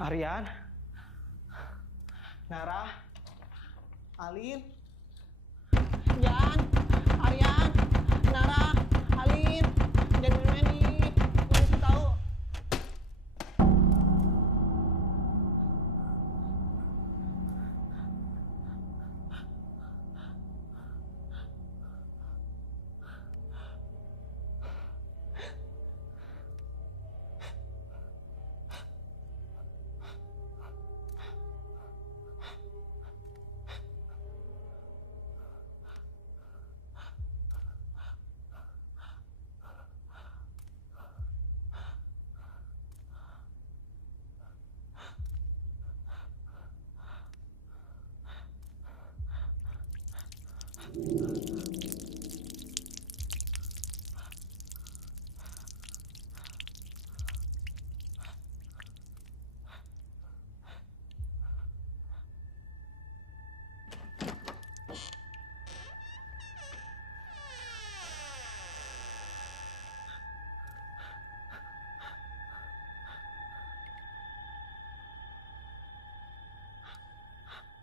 Aryan, Nara, Alin, Jan, Aryan, Nara, Alin, jangan main-main. Gue mesti tahu.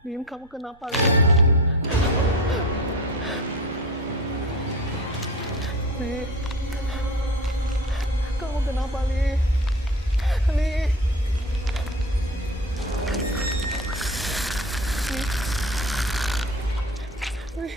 Lim, kamu kenapa? Li, kamu kenapa, Li? Li. Li.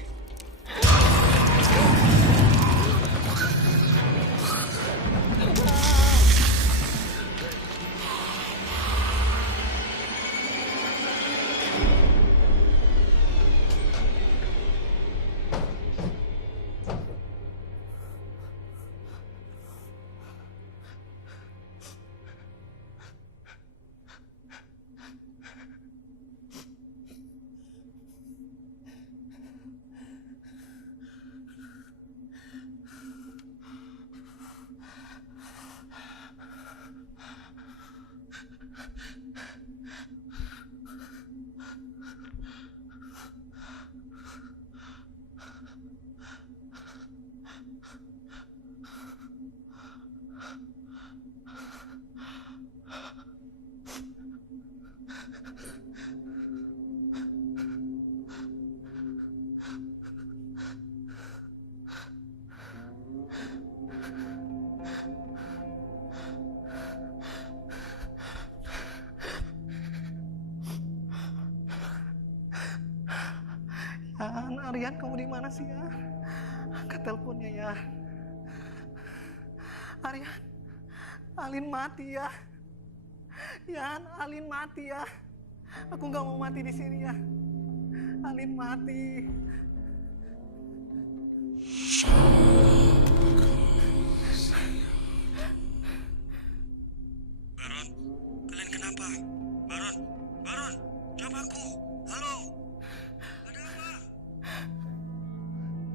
Aryan, kamu di mana sih ya? Angkat teleponnya ya. Aryan, Alin mati ya. Yan, Alin mati ya. Aku nggak mau mati di sini ya. Alin mati. Baron, kalian kenapa? Baron, Baron, jawab aku. Halo, ada apa?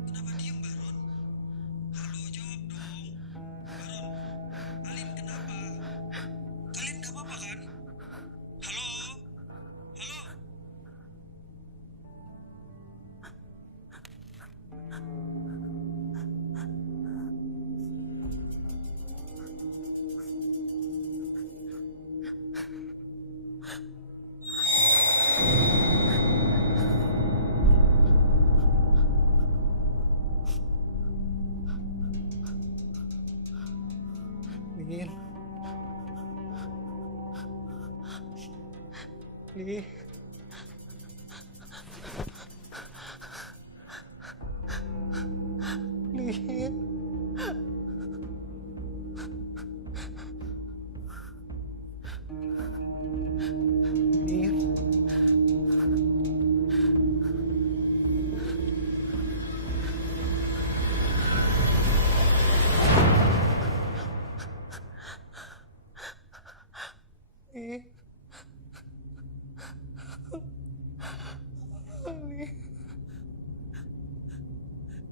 Kenapa diem, Baron? Halo, jawab dong. Baron, Alin kenapa? Kalian gak apa-apa kan? Halo, halo. Lin. Lin. Lin. Lin. Lin. Lin.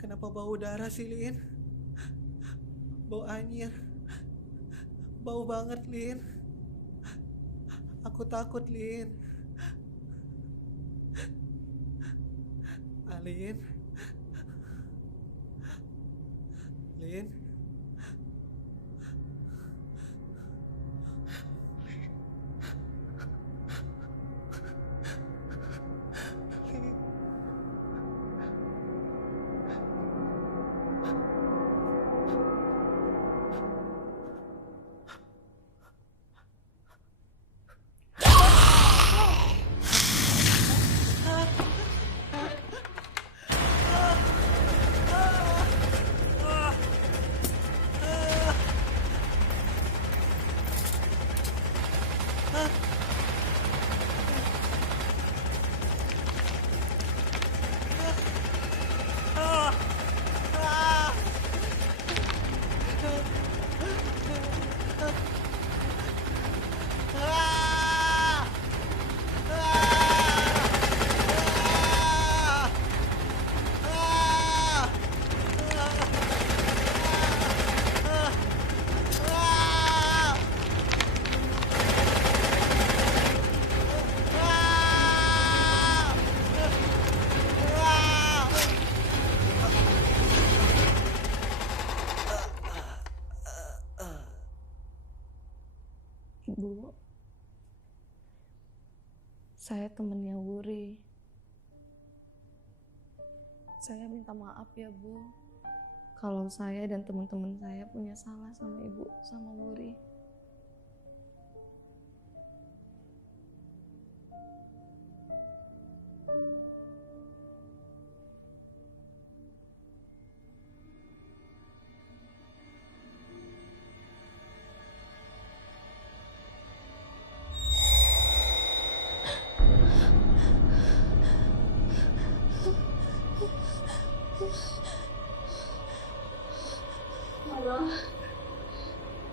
Kenapa bau darah sih, Lin? Bau anyir. Bau banget, Lin. Aku takut, Lin. Alin. Lin. Bu, saya temennya Wuri. Saya minta maaf ya, Bu. Kalau saya dan teman-teman saya punya salah sama Ibu, sama Wuri.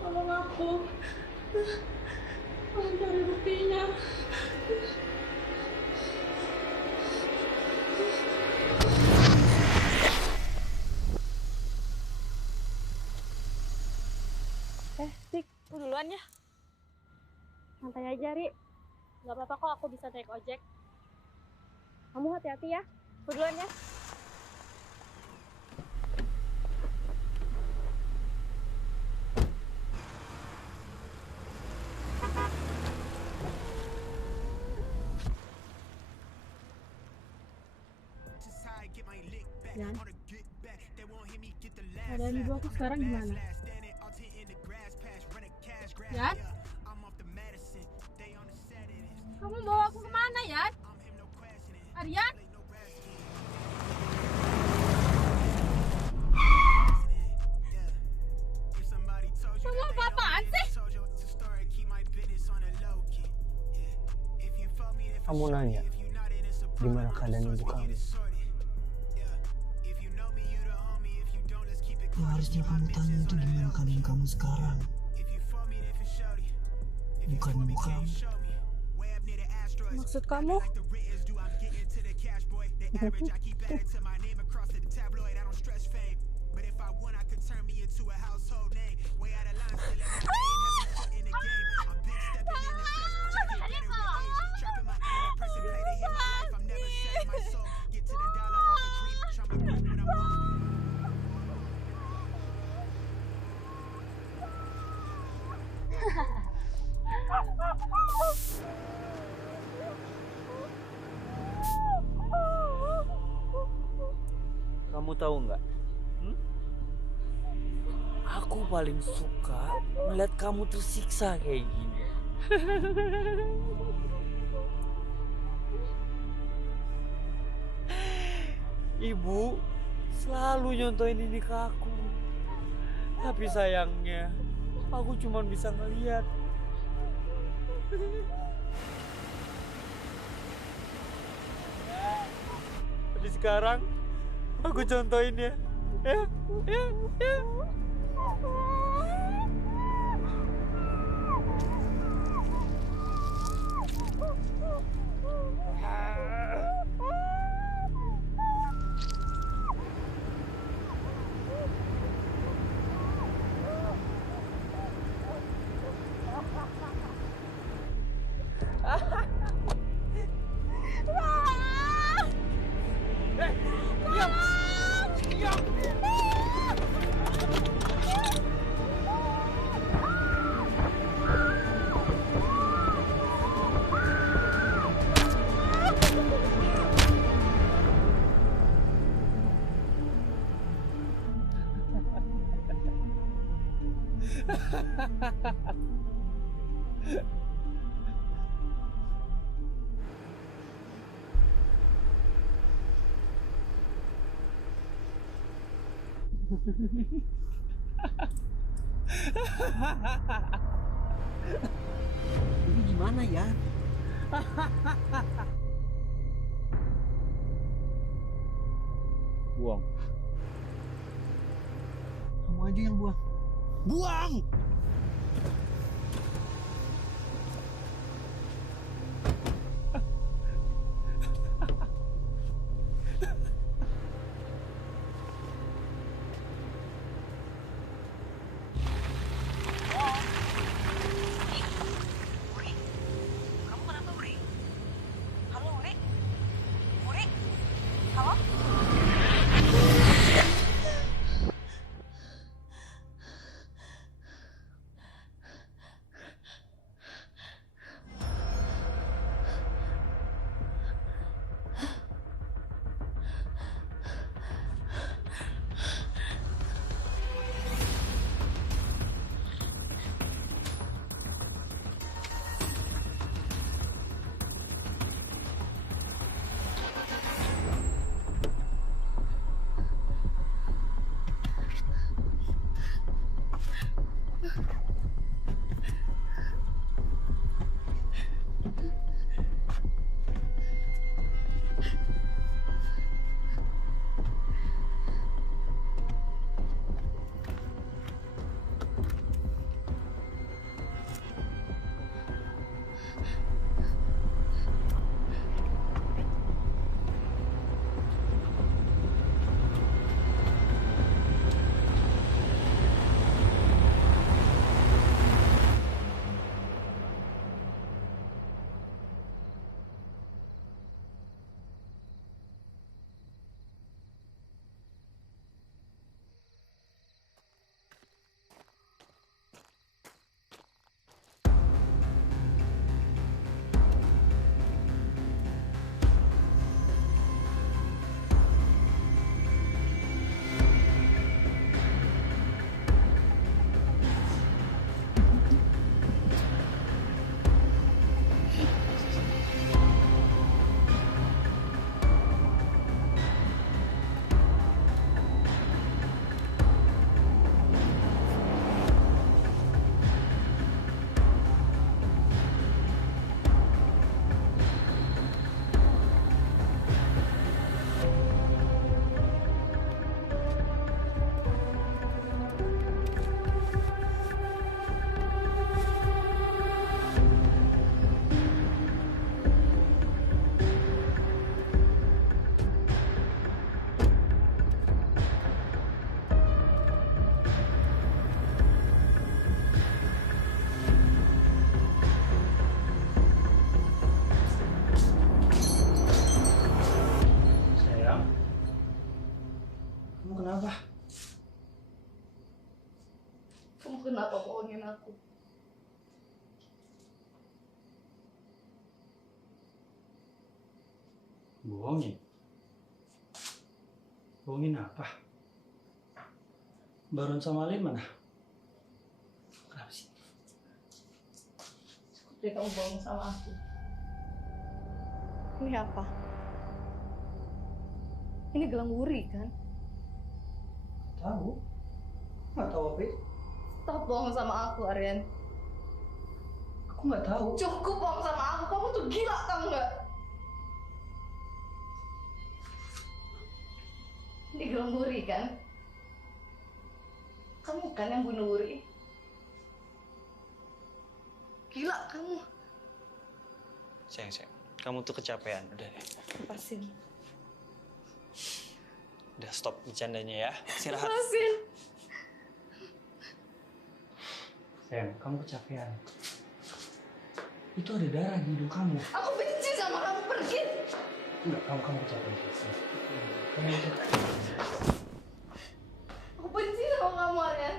Tolong aku. Tolong cari buktinya. Dik, aku duluan ya. Santai aja, Ri. Gak apa-apa kok, aku bisa naik ojek. Kamu hati-hati ya. Aku duluan ya. Yan, keadaan ibu aku sekarang gimana? Yan? Kamu bawa aku kemana, Yan? Aryan? kamu nanya gimana keadaan ibu kamu. Ya harusnya kamu tanya itu gimana keadaan kamu sekarang, bukan ibu kamu. Maksud kamu? Kamu tahu nggak? Aku paling suka melihat kamu tersiksa kayak gini. Ibu selalu nyontoin ini ke aku. Tapi sayangnya, aku cuma bisa ngeliat. Tapi sekarang, aku contohin ya. Ya. Ini gimana ya? Buang. Kamu aja yang buang. Buang! Kamu kenapa? Kamu kenapa bohongin aku? Bohongin? Bohongin apa? Baron sama Alin mana? Kenapa sih? Jadi kamu bohong sama aku. Ini apa? Ini gelang wuri kan? Tahu? Nggak tahu apa itu? Stop bohong sama aku, Aryan. Aku nggak tahu. Cukup bohong sama aku. Kamu tuh gila, kamu nggak? Ini gelang wuri kan? Kamu kan yang bunuh Wuri? Gila kamu. Sayang, kamu tuh kecapean. Udah deh. Lepasin. Udah stop bercandanya ya. Istirahat. Lepasin. Sayang, kamu kecapean. Itu ada darah di hidung kamu. Aku benci sama kamu, pergi. Enggak, kamu kecapean. Kamu kecapean. Aku benci sama kamu, Aryan.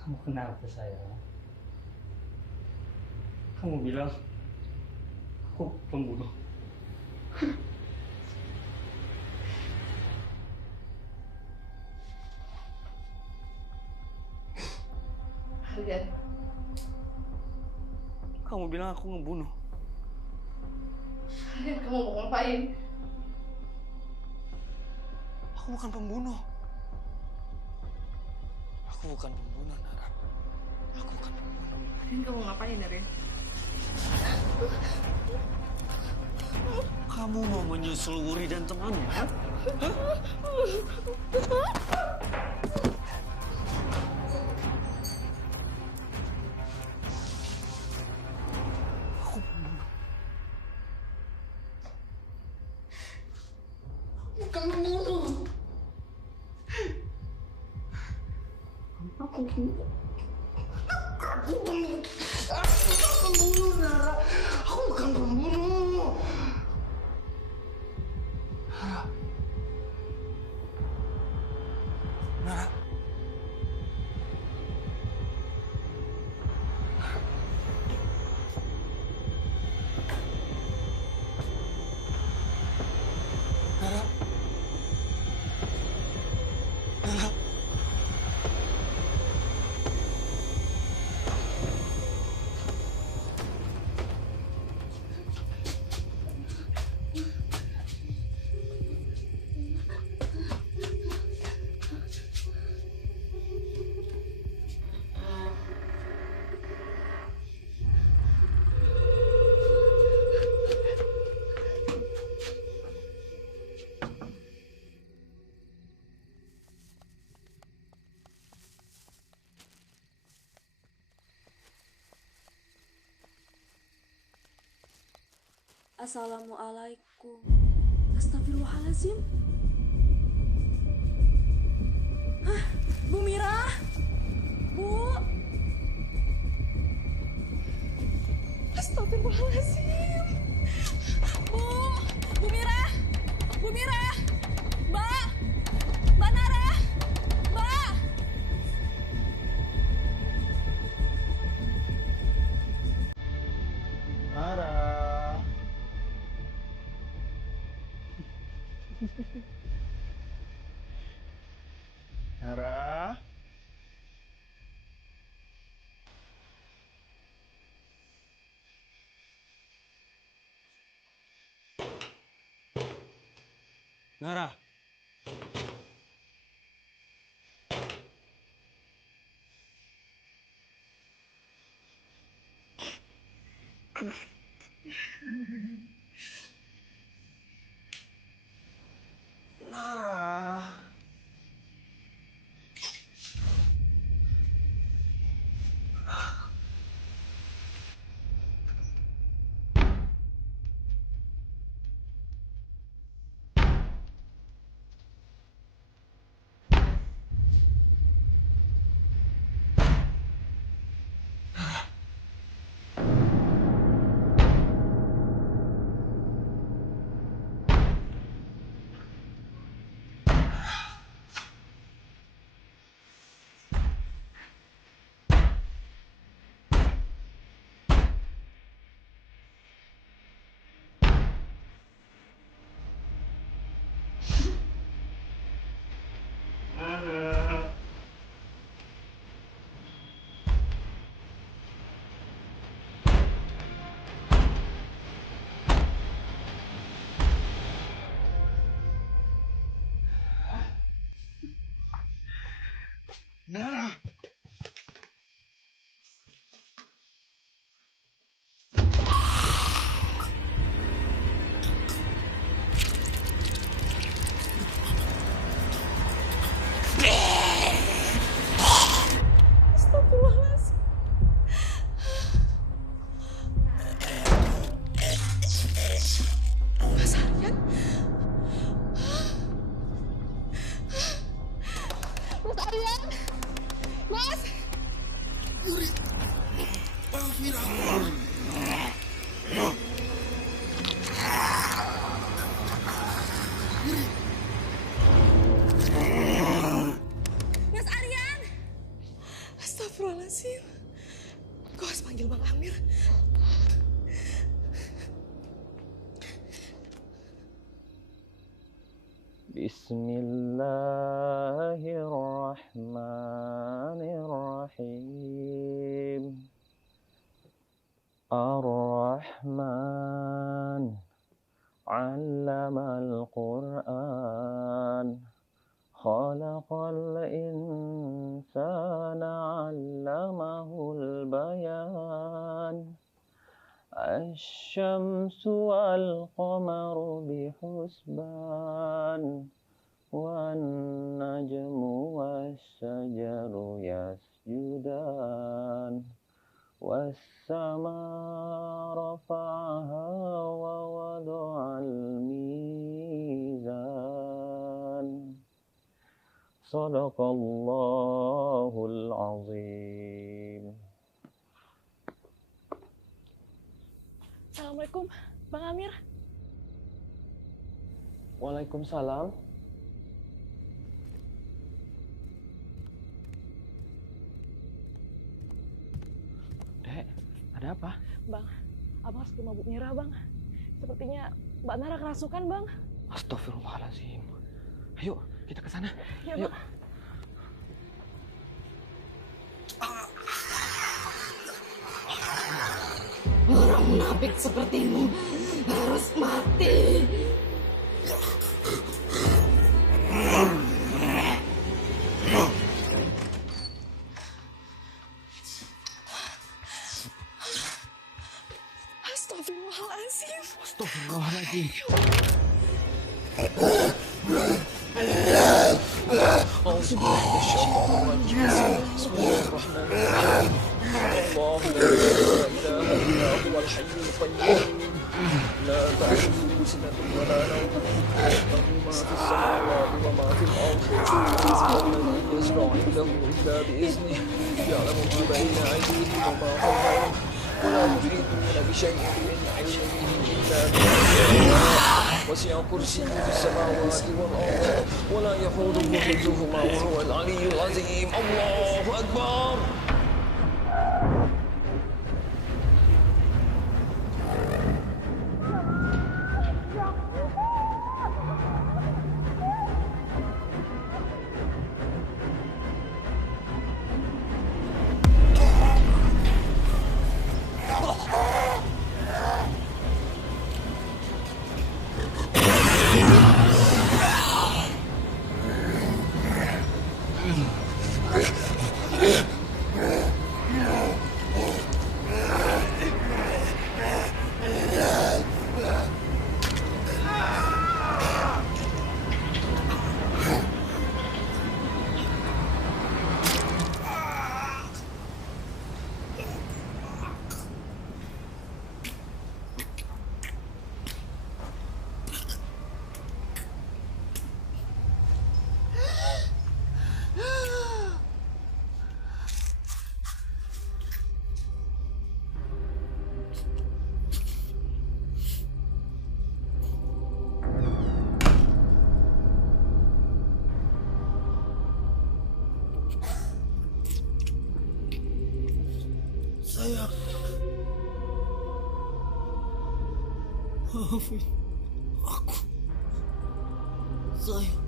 Kamu kenapa sayang? Kamu bilang aku pembunuh. Aryan. Kamu bilang aku ngebunuh. Aryan, kamu mau ngapain? Aku bukan pembunuh. Aku bukan pembunuh, Nara. Aku bukan pembunuh. Aryan, kamu ngapain, Aryan? Kamu mau menyusul Wuri dan temannya? Hah? Aku pembunuh. Bukan pembunuh. Aku pembunuh. Aku pembunuh. Aku bukan pembunuh, Nara. Aku bukan pembunuh. Nara. Nara. Nara. Nara. Assalamualaikum. Astagfirullahaladzim. Hah, Bu Mira? Bu? Astagfirullahaladzim. Bu Mira? Bu Mira? Mbak? Mbak Nara? Mbak? Nara. Nara. Nara. Nara. Nah. Astagfirullahaladzim. Mas Aryan? Mas Aryan? Mas? Yuri, maafin aku. Mas Aryan? Astagfirullahaladzim. Kau harus panggil Bang Amir. Bismillahirrahmanirrahim. Ar-Rahman 'allamal Qur'an. Khalaqal insana 'allamahul bayan. Asy-syamsu wal qamaru bihusban. Wan najmu was-syajaru yasjudan. Was-samaa rafa'aha wa wada'al mizan. Shadaqallahul azim. Assalamualaikum, Bang Amir. Waalaikumsalam. Dek, ada apa? Bang, abang harus ke rumah Bu Mira, Bang. Sepertinya Mbak Nara kerasukan, Bang. Astagfirullahaladzim. Ayo, kita ke sana. Ya, Ayo. Bang. Orang munafik sepertimu harus mati. Astagfirullahaladzim. Astagfirullahaladzim. Bismillahirrahmanirrahim. الله لا إله إلا هو الحي القيوم لا تأخذه سنة ولا نوم له ما في السماوات وما في الأرض الذي يشفع عنده إلا بإذنه يعلم ما بين أيديهم وما خلفهم ولا يحيطون بشيء من علمه إلا بما شاء وسع كرسيه السماوات والأرض ولا يحوطه حفظهما وهو العلي العظيم. الله أكبر. Sayang, maafin aku. Sayang.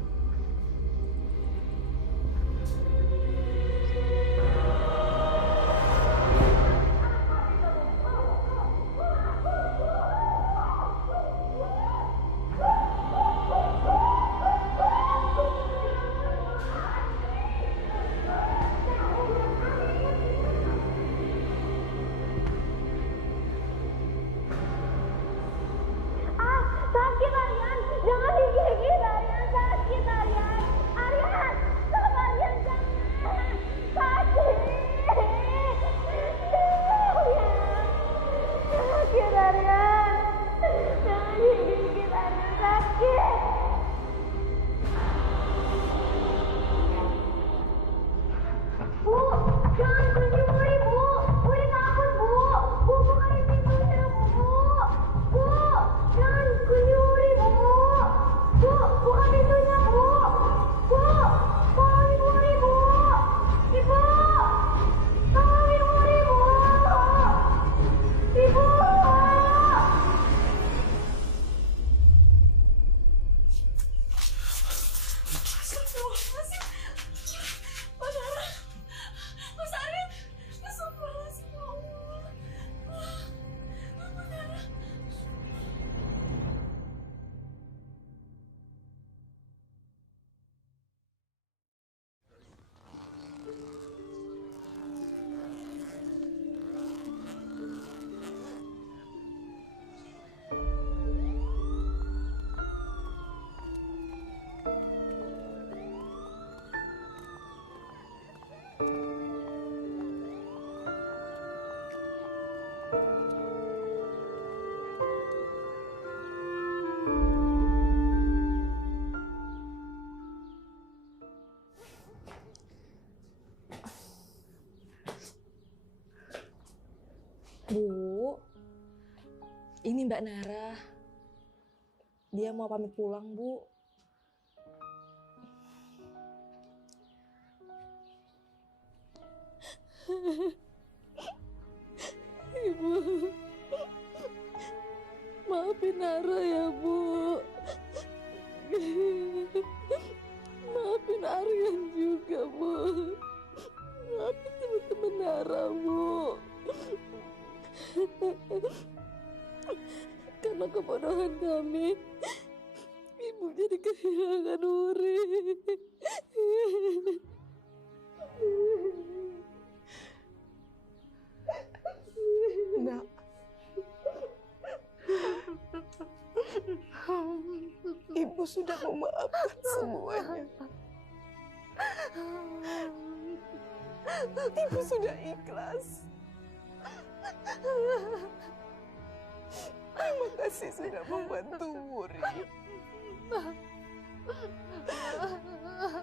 Jangan kunci Wuri, Bu. Wuri takut, Bu. Bu, bukain pintunya, Bu. Bu, jangan kunci Wuri, Bu. Bu, buka pintunya, Bu. Bu, tolongin Wuri, Bu. Ibu, tolongin Wuri, Bu. Ibu. Bu, ini Mbak Nara. Dia mau pamit pulang, Bu. Ibu, maafin Nara ya, Bu. Maafin Aryan juga, Bu. Maafin teman-teman Nara, Bu. Karena kebodohan kami, Ibu jadi kehilangan Wuri. Nak, Ibu sudah memaafkan semuanya. Ibu sudah ikhlas. Terima kasih sudah membantu Wuri.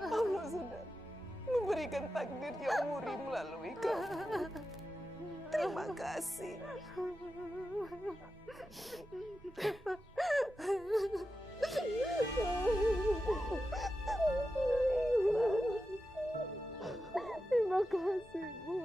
Allah sudah memberikan takdirnya Wuri melalui kamu. Terima kasih. Terima kasih, Bu.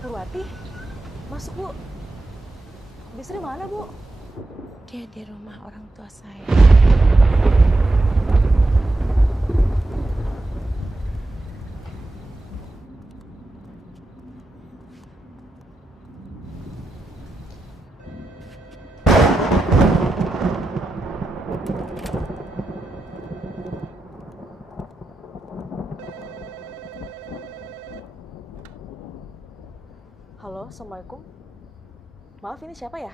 Purwati, masuk, Bu. Bisri mana, Bu? Dia di rumah orang tua saya. Halo, Assalamualaikum. Maaf, ini siapa ya?